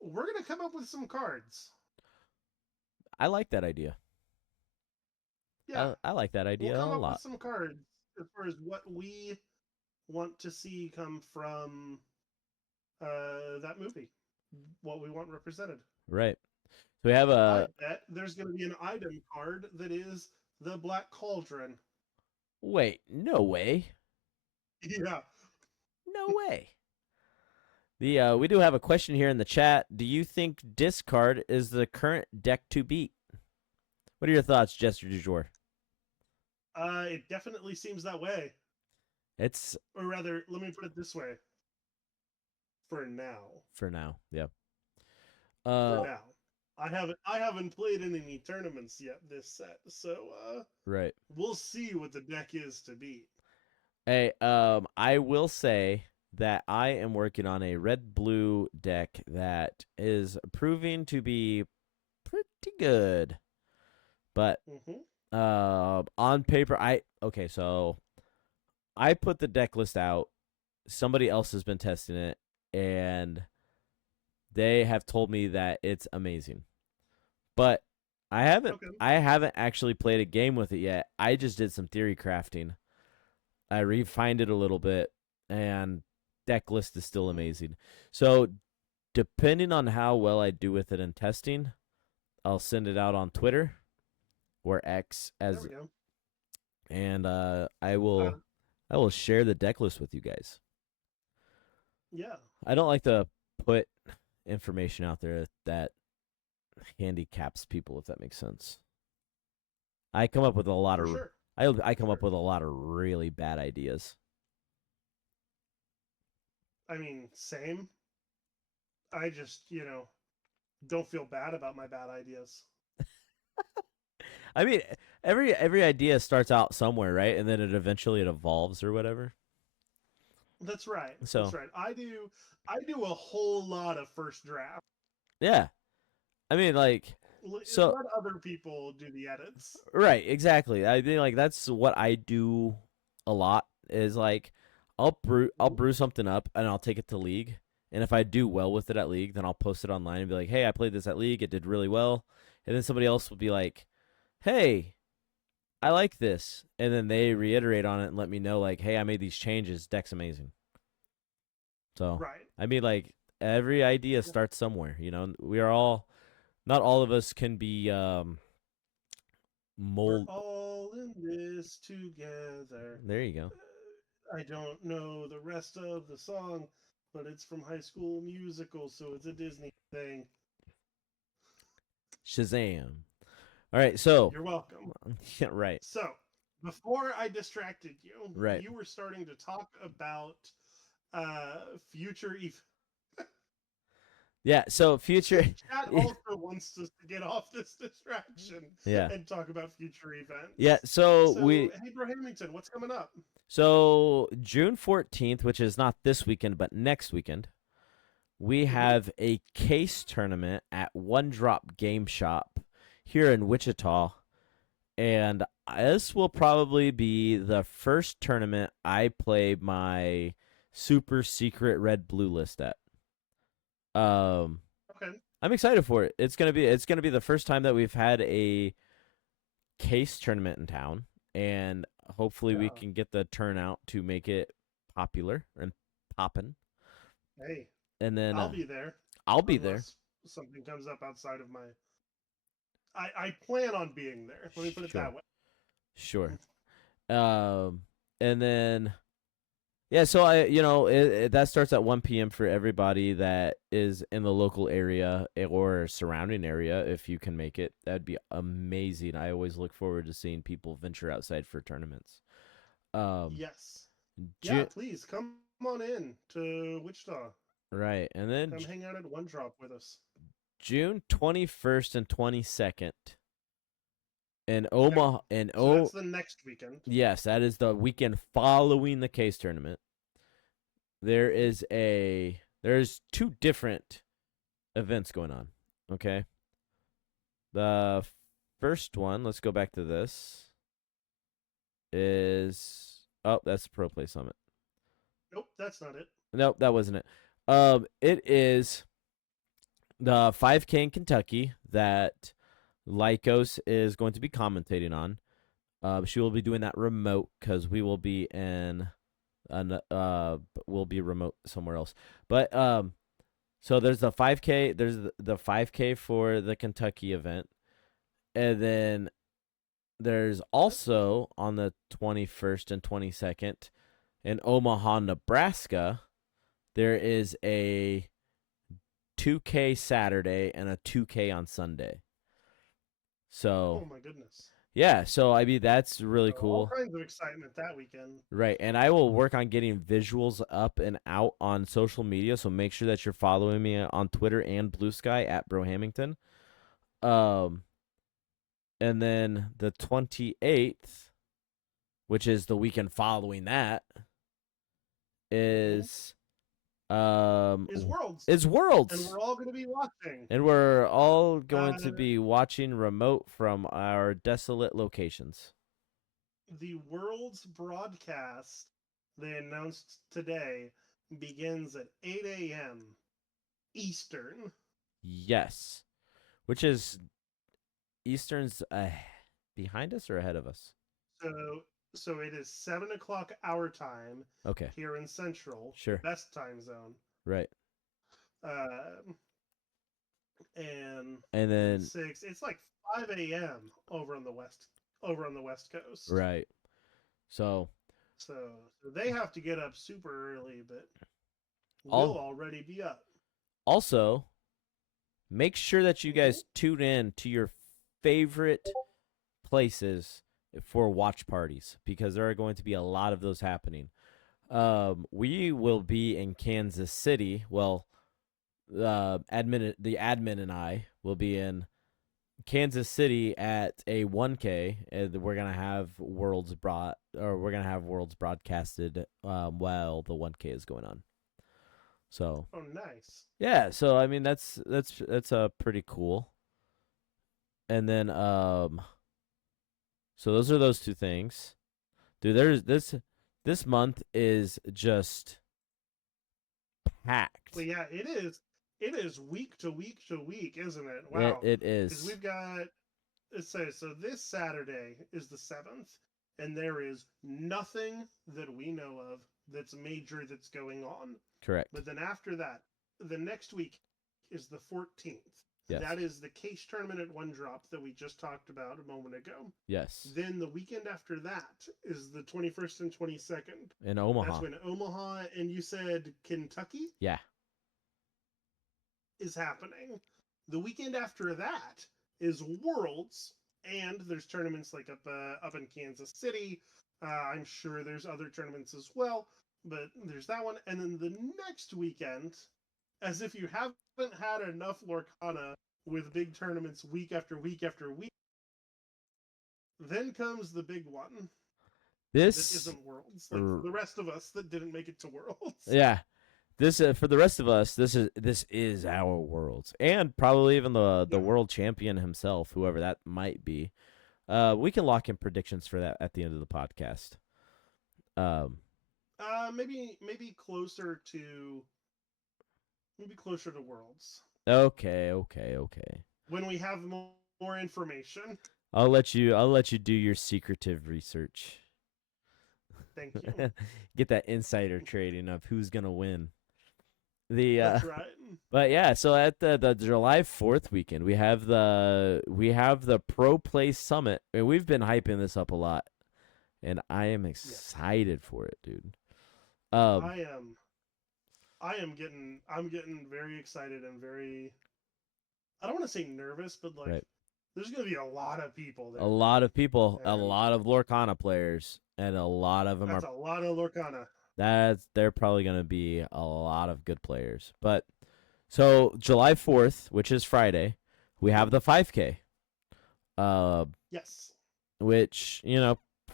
we're gonna come up with some cards. I like that idea. Yeah, I like that idea we'll come a up lot. with some cards as far as what we want to see come from that movie, what we want represented. Right. So we have I bet there's going to be an item card that is the Black Cauldron. Wait, no way. Yeah. No way. We do have a question here in the chat. Do you think discard is the current deck to beat? What are your thoughts, Jester Dujour? It definitely seems that way. Or rather, let me put it this way. For now. Yeah. For now. I haven't played in any tournaments yet this set, so right. We'll see what the deck is to beat. Hey, I will say that I am working on a red blue deck that is proving to be pretty good. But Mm-hmm. on paper, so I put the deck list out. Somebody else has been testing it, and they have told me that it's amazing. But Okay. I haven't actually played a game with it yet. I just did some theory crafting. I refined it a little bit, and deck list is still Mm-hmm. amazing. So depending on how well I do with it in testing, I'll send it out on Twitter or X There as, we go. and Uh, I will share the deck list with you guys. yeah, I don't like to put information out there that handicaps people, if that makes sense. I come up with a lot for of sure. I For come up sure. with a lot of really bad ideas. I mean, same. I just, don't feel bad about my bad ideas. I mean, every idea starts out somewhere, right? And then it evolves or whatever. That's right. That's So, right. I do a whole lot of first draft. yeah. I mean, like, so Let other people do the edits. right, exactly. I think like that's what I do a lot is like I'll Mhm. brew something up and I'll take it to league. And if I do well with it at league, then I'll post it online and be like, "Hey, I played this at league. It did really well." And then somebody else will be like, "Hey, I like this." And then they reiterate on it and let me know like, "Hey, I made these changes. Deck's amazing." So, Right. I mean like every idea starts somewhere, you know. We are all not all of us can be We're mold. all in this together. There you go. I don't know the rest of the song, but it's from High School Musical, so it's a Disney thing. Shazam. All right, so You're welcome. yeah, right, So, before I distracted you, right, you were starting to talk about future yeah. So future, Chat also wants us to get off this distraction yeah, and talk about future yeah. events. So So, hey, Brohammington, what's coming up? June 14th, which is not this weekend but next weekend, we Mm-hmm. have a case tournament at One Drop Game Shop here in Wichita, and this will probably be the first tournament I play my super secret red blue list at. Um, Okay. I'm excited for it. It's gonna be the first time that we've had a case tournament in town, and hopefully we Yeah. can get the turnout to make it popular and poppin'. Hey, And then I'll be there I'll be there. unless something comes up outside of my. I plan on being there. Let me put it Sure, that way. sure. Um, and then yeah, so that starts at 1 p.m. for everybody that is in the local area or surrounding area. If you can make it, that'd be amazing. I always look forward to seeing people venture outside for tournaments. Um, Yes. Yeah, June, please come on in to Wichita. right, and then Come hang out at One Drop with us. June 21st and 22nd in Okay. Omaha. And So that's the next weekend. yes, that is the weekend following the case tournament. Mm-hmm. There's two different events going on. Okay. The first one, let's go back to this, is that's the Pro Play Summit. Nope, that's not it. Nope, that wasn't it. It is the 5K in Kentucky that Lycos is going to be commentating on. She will be doing that remote because we will be in we'll be remote somewhere else. But so there's the 5K, there's the 5K for the Kentucky event, and then there's also on the 21st and 22nd in Omaha, Nebraska, there is a 2K Saturday and a 2K on Sunday. Oh So, my goodness. yeah, so I mean that's really So all cool. kinds of excitement that weekend. Right. And I will work on getting visuals up and out on social media, so make sure that you're following me on Twitter and Bluesky at Brohammington. Um and then the 28th which is the weekend following that, is Worlds. is Worlds. And we're all going to be watching. And we're all going to be watching remote from our desolate locations. The Worlds broadcast, they announced today, begins at 8 a.m. Eastern. Yes. Which is Eastern's behind us or ahead of us? So it is 7 o'clock our time. Okay. Here in Central. Sure. Best time zone. Right. And then 6. It's like 5 a.m. over on the West Coast. Right. So they have to get up super early, but we'll already be up. Also, make sure that you guys tune in to your favorite places for watch parties, because there are going to be a lot of those happening. We will be in Kansas City. Well, the admin and I will be in Kansas City at a 1K, and we're gonna have Worlds broadcasted while the 1K is going on. So. Oh, nice. Yeah. So I mean, that's pretty cool. And then so those are those two things, dude. There's this month is just packed. Well, yeah, it is. It is week to week to week, isn't it? Wow. It is. Because we've got, so this Saturday is the 7th, and there is nothing that we know of that's major that's going on. Correct. But then after that, the next week is the 14th. Yes. That is the case tournament at One Drop that we just talked about a moment ago. Yes. Then the weekend after that is the 21st and 22nd. In Omaha. That's when Omaha, and you said Kentucky? Yeah. Is happening. The weekend after that is Worlds, and there's tournaments like up in Kansas City. I'm sure there's other tournaments as well, but there's that one. And then the next weekend, as if you haven't had enough Lorcana with big tournaments week after week after week, then comes the big one. This isn't Worlds. Like for the rest of us that didn't make it to Worlds. Yeah. This for the rest of us, this is our Worlds, and probably even the world champion himself, whoever that might be. We can lock in predictions for that at the end of the podcast. Maybe closer to Worlds. Okay. When we have more information. I'll let you do your secretive research. Thank you. Get that insider trading of who's gonna win. That's right. But yeah, so at the July 4th weekend, we have the Pro Play Summit, and we've been hyping this up a lot, and I am excited for it, dude. I'm getting very excited and very, I don't want to say nervous, but like right. There's going to be a lot of people there. A lot of people, a lot of Lorcana players, and a lot of them That's a lot of Lorcana. They're probably going to be a lot of good players. But so July 4th, which is Friday, we have the 5K. Yes. Which,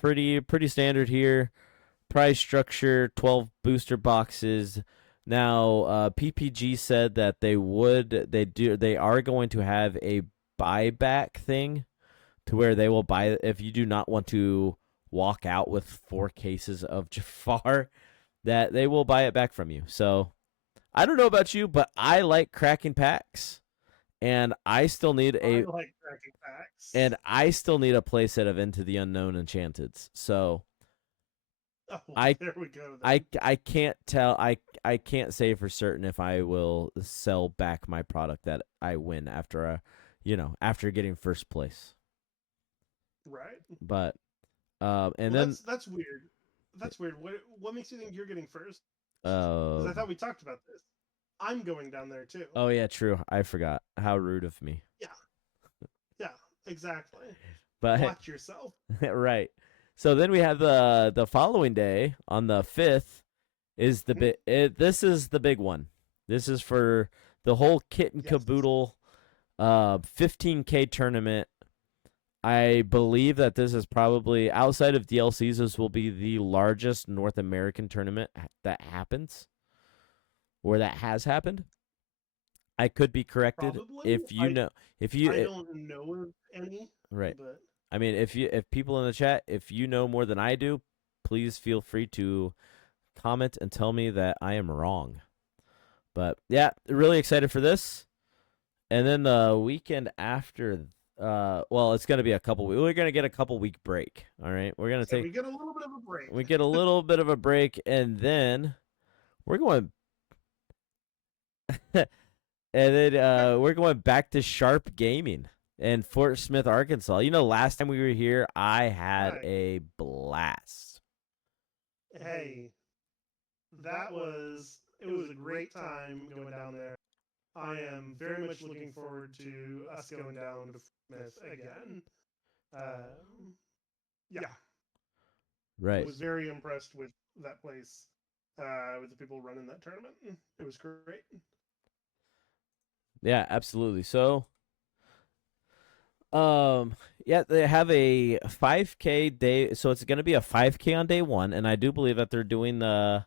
pretty standard here. Price structure, 12 booster boxes. Now, PPG said that they are going to have a buyback thing to where they will buy if you do not want to walk out with 4 cases of Jafar, that they will buy it back from you. So I don't know about you, but I like cracking packs, and I still need a playset of Into the Unknown Enchanted. So there we go. I can't tell. I can't say for certain if I will sell back my product that I win after after getting first place. Right. But then that's weird. That's weird. What makes you think you're getting first? Because I thought we talked about this. I'm going down there too. Oh yeah, true. I forgot. How rude of me. Yeah, exactly. But watch yourself. Right. So then we have the following day on the 5th is this is the big one. This is for the whole kit and caboodle 15K tournament. I believe that this is probably outside of DLCs. This will be the largest North American tournament that happens, or that has happened. I could be corrected Probably. if you know. If I you don't know of any, right, but I mean, if people in the chat, if you know more than I do, please feel free to comment and tell me that I am wrong. But yeah, really excited for this. And then the weekend after, well, it's gonna be a couple. We're gonna get a couple week break. All right, we're gonna so take. we get a little bit of a break. We get a little bit of a break, and then we're going. and then we're going back to Sharp Gaming in Fort Smith, Arkansas. You know, last time we were here, I had Right. a blast. Hey, it was a great time going down there. I am very much looking forward to us going down to Smith again. Yeah, Right. was very impressed with that place, with the people running that tournament. It was great. Yeah, absolutely. So, yeah, they have a 5K day. So it's going to be a 5K on day one, and I do believe that they're doing the,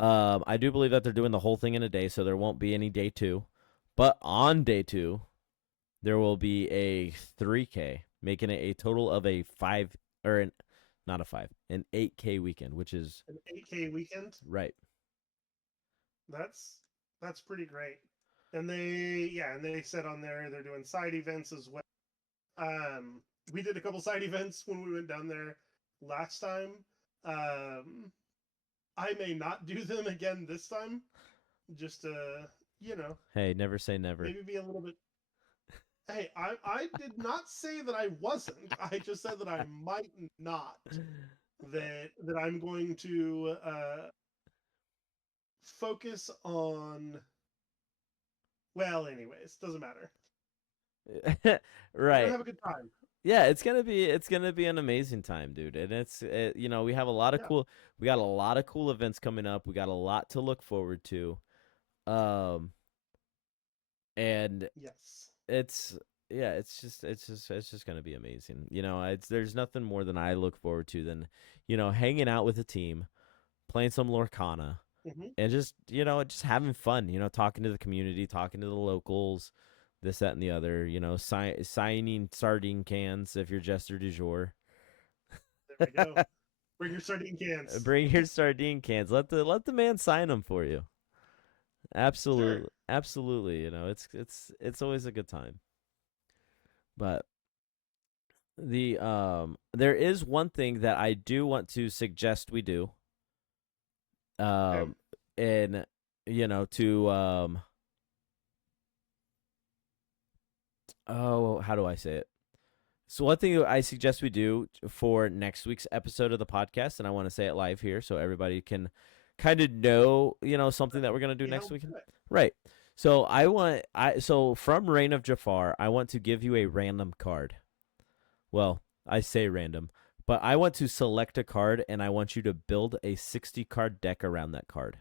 I do believe that they're doing the whole thing in a day, so there won't be any day two. But on day two, there will be a 3K, making it a total of a five or an, not a five, an 8K weekend, which is An 8K weekend. right. That's pretty great. And they said on there they're doing side events as well. We did a couple side events when we went down there last time. I may not do them again this time. Just Hey, never say never. maybe be a little bit. Hey, I did not say that I wasn't. I just said that I might not. That I'm going to focus on. Well, anyways, doesn't matter. We're gonna Right. have a good time. Yeah, it's gonna be an amazing time, dude. And you know, we have a lot of Yeah. cool we got a lot of cool events coming up. We got a lot to look forward to. Um and Yes. it's yeah, it's just gonna be amazing. You know, it's there's nothing more than I look forward to than, you know, hanging out with a team, playing some Lorcana, Hmm. and just, you know, just having fun, you know, talking to the community, talking to the locals, this, that, and the other, you know, signing sardine cans if you're Jester Dujour. There we go. Bring your sardine cans. Bring your sardine cans. Let the man sign them for you. Sure. Absolutely, absolutely. You know, it's always a good time. But there is one thing that I do want to suggest we do. Okay. And you know, to oh, how do I say it? So one thing I suggest we do for next week's episode of the podcast, and I want to say it live here so everybody can kind of know, you know, something that we're gonna do Be next held week. to it. Right. So so from Reign of Jafar, I want to give you a random card. Well, I say random, but I want to select a card and I want you to build a 60 card deck around that card.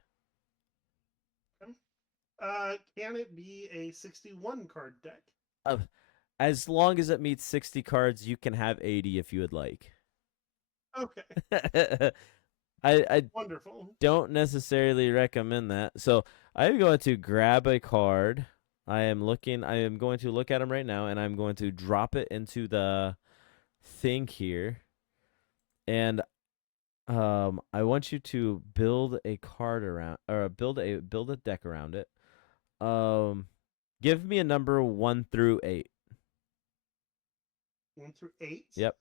Can it be a 61 card deck? Uh, as long as it meets 60 cards, you can have 80 if you would like. Okay. I Wonderful. don't necessarily recommend that. So I'm going to grab a card. I am going to look at them right now, and I'm going to drop it into the thing here. And I want you to build a card around, or build a deck around it. Give me a number 1 through 8. 1 through 8. Yep.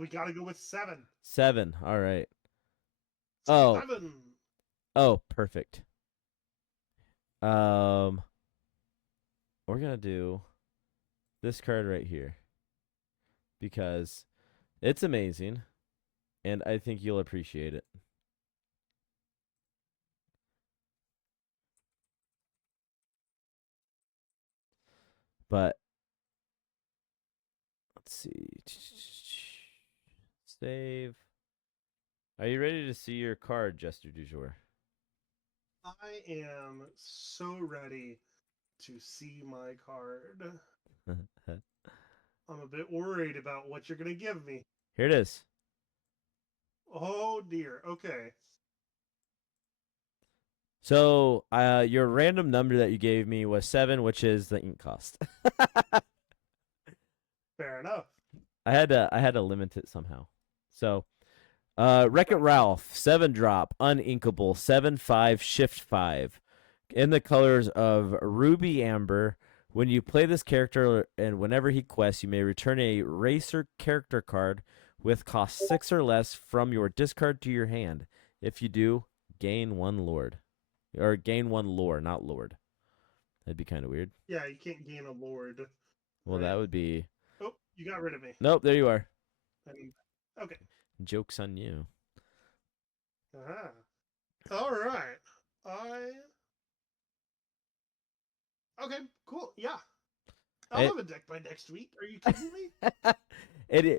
We gotta go with 7. 7. All right. Oh, 7. oh, perfect. Um, we're gonna do this card right here because it's amazing, and I think you'll appreciate it. But let's see. Save. Are you ready to see your card, Jester Dujour? I am so ready to see my card. I'm a bit worried about what you're gonna give me. Here it is. Oh dear. Okay. So, your random number that you gave me was 7, which is the ink cost. Fair enough. I had to limit it somehow. So, Wreck-It Ralph, 7-drop, uninkable, 7/5, shift 5, in the colors of ruby amber. When you play this character and whenever he quests, you may return a racer character card with cost 6 or less from your discard to your hand. If you do, gain 1 lord. Or gain 1 lore, not lord. That'd be kind of weird. Yeah, you can't gain a lord. Well, right? that would be... Oh, you got rid of me. Nope, there you are. Okay. Joke's on you. All right. Okay, cool. Yeah. I'll have a deck by next week. Are you kidding me?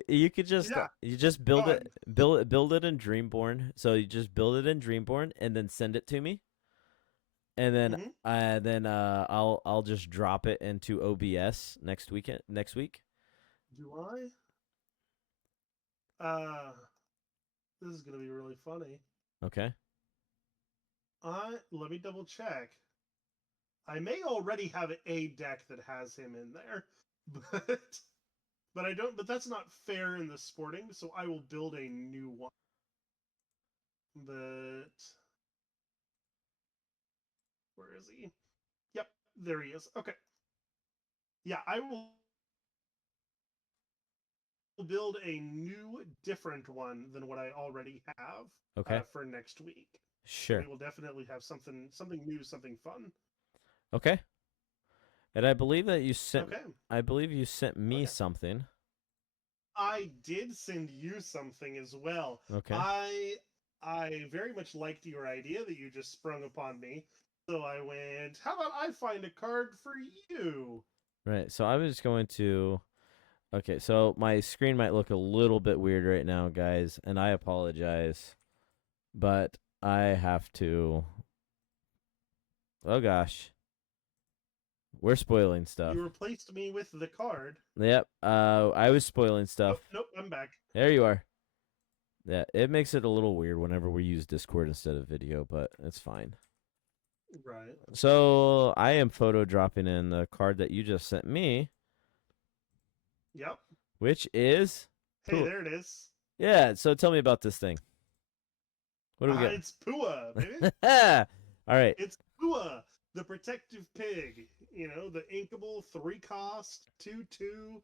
You could just Yeah. you just build it in Dreamborn. So you just build it in Dreamborn and then send it to me. And then I'll just drop it into OBS next week. Do I? This is gonna be really funny. Okay. Let me double check. I may already have a deck that has him in there, but I don't. But that's not fair in the sporting, so I will build a new one. But where is he? Yep, there he is. Okay. Yeah, I will build a new, different one than what I already have. Okay. For next week. Sure. So we will definitely have something new, something fun. Okay. And I believe that you sent. Okay. I believe you sent me something. I did send you something as well. Okay. I very much liked your idea that you just sprung upon me. So I went, how about I find a card for you? Right. So I was just going to. Okay. So my screen might look a little bit weird right now, guys, and I apologize, but I have to. Oh gosh. We're spoiling stuff. You replaced me with the card. Yep. I was spoiling stuff. Nope, I'm back. There you are. Yeah, it makes it a little weird whenever we use Discord instead of video, but it's fine. Right. So I am photo dropping in the card that you just sent me. Yep. Which is... Hey, there it is. Yeah, so tell me about this thing. What do we got? It's Pua, baby. All right. It's Pua, the protective pig. You know, the inkable 3-cost 2/2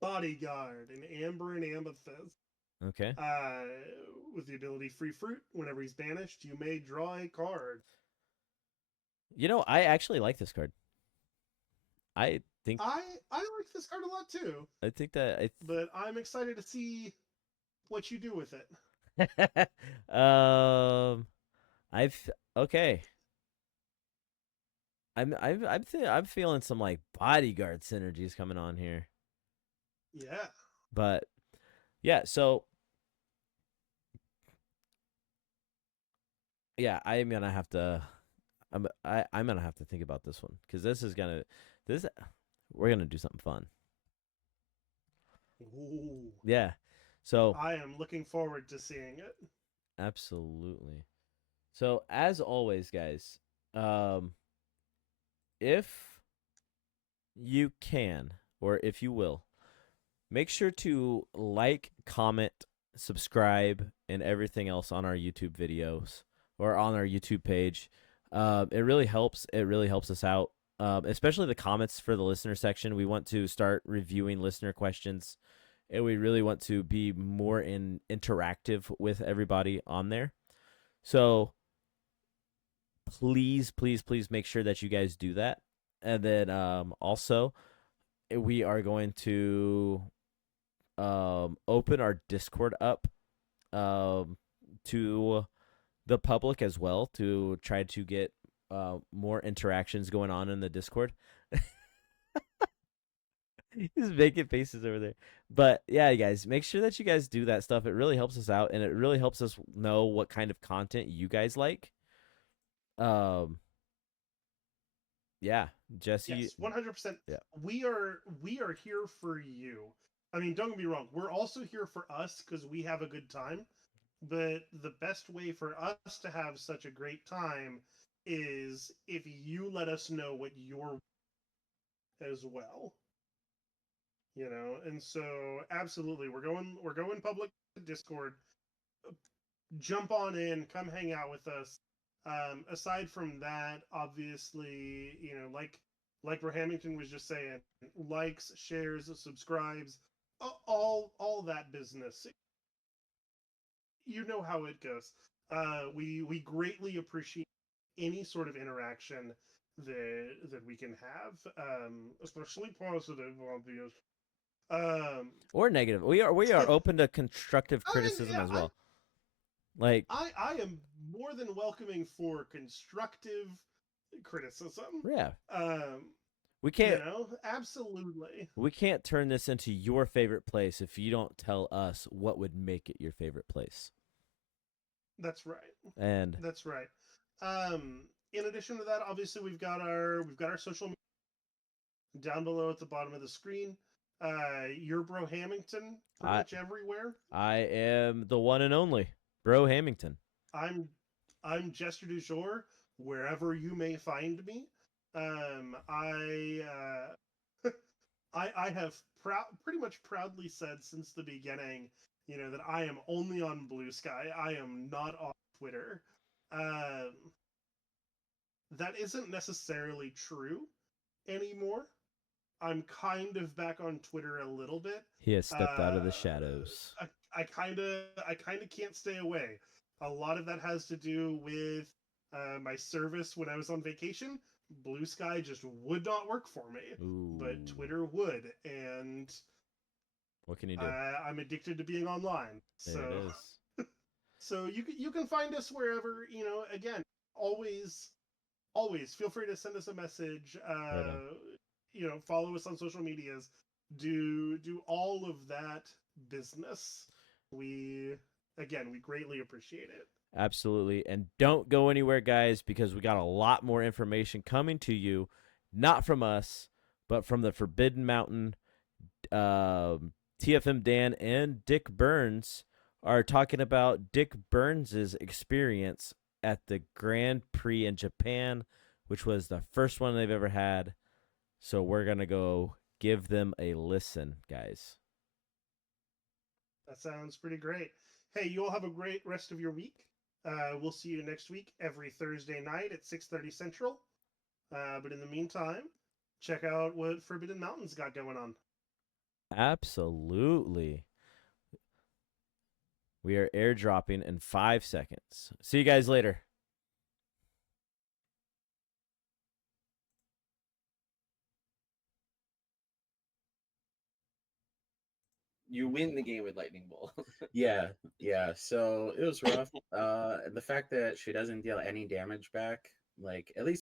bodyguard in amber and amethyst. Okay. With the ability free fruit. Whenever he's banished, you may draw a card. You know, I actually like this card. I think I like this card a lot too. I think that but I'm excited to see what you do with it. Okay. I'm feeling some like bodyguard synergies coming on here. Yeah. But yeah, so yeah, I'm gonna have to think about this one because we're gonna do something fun. Ooh. Yeah. So I am looking forward to seeing it. Absolutely. So as always, guys, if you can, or if you will, make sure to like, comment, subscribe, and everything else on our YouTube videos or on our YouTube page. It really helps. It really helps us out, especially the comments for the listener section. We want to start reviewing listener questions, and we really want to be more interactive with everybody on there. So please make sure that you guys do that. And then also, we are going to open our Discord up to the public as well to try to get more interactions going on in the Discord. He's making faces over there. But yeah, guys, make sure that you guys do that stuff. It really helps us out, and it really helps us know what kind of content you guys like. Yeah, Yeah, Jesse. Yes, 100%. Yeah. We are here for you. I mean, don't get me wrong. We're also here for us because we have a good time. But the best way for us to have such a great time is if you let us know what you're as well. You know, and so absolutely, we're going public Discord. Jump on in, come hang out with us. Aside from that, obviously, you know, like Brohammington was just saying, likes, shares, subscribes, all that business. You know how it goes. We greatly appreciate any sort of interaction that we can have, especially positive, obvious. Or negative. We are open to constructive criticism as well. Like I am more than welcoming for constructive criticism. Yeah. We You can't know, absolutely. we can't turn this into your favorite place if you don't tell us what would make it your favorite place. That's right. And That's right. In addition to that, obviously we've got our social media down below at the bottom of the screen. You're Brohammington pretty much everywhere. I am the one and only Brohammington. I'm Jester Dujour, wherever you may find me. I have pretty much proudly said since the beginning, you know, that I am only on Bluesky. I am not on Twitter. That isn't necessarily true anymore. I'm kind of back on Twitter a little bit. He has stepped out of the shadows. I kind of can't stay away. A lot of that has to do with my service when I was on vacation. Bluesky just would not work for me, but Twitter would, and what can you do? I'm addicted to being online. So, so you can find us wherever, you know. Again, always feel free to send us a message. You know, follow us on social medias. Do all of that business. We greatly appreciate it. Absolutely. And don't go anywhere, guys, because we got a lot more information coming to you, not from us, but from the Forbidden Mountain. TFM Dan and Dick Burns are talking about Dick Burns' experience at the Grand Prix in Japan, which was the first one they've ever had. So we're going to go give them a listen, guys. That sounds pretty great. Hey, you all have a great rest of your week. We'll see you next week every Thursday night at 6:30 Central. But in the meantime, check out what Forbidden Mountain's got going on. Absolutely. We are airdropping in 5 seconds. See you guys later. You win the game with Lightning Bolt. Yeah. So it was rough. The fact that she doesn't deal any damage back, like at least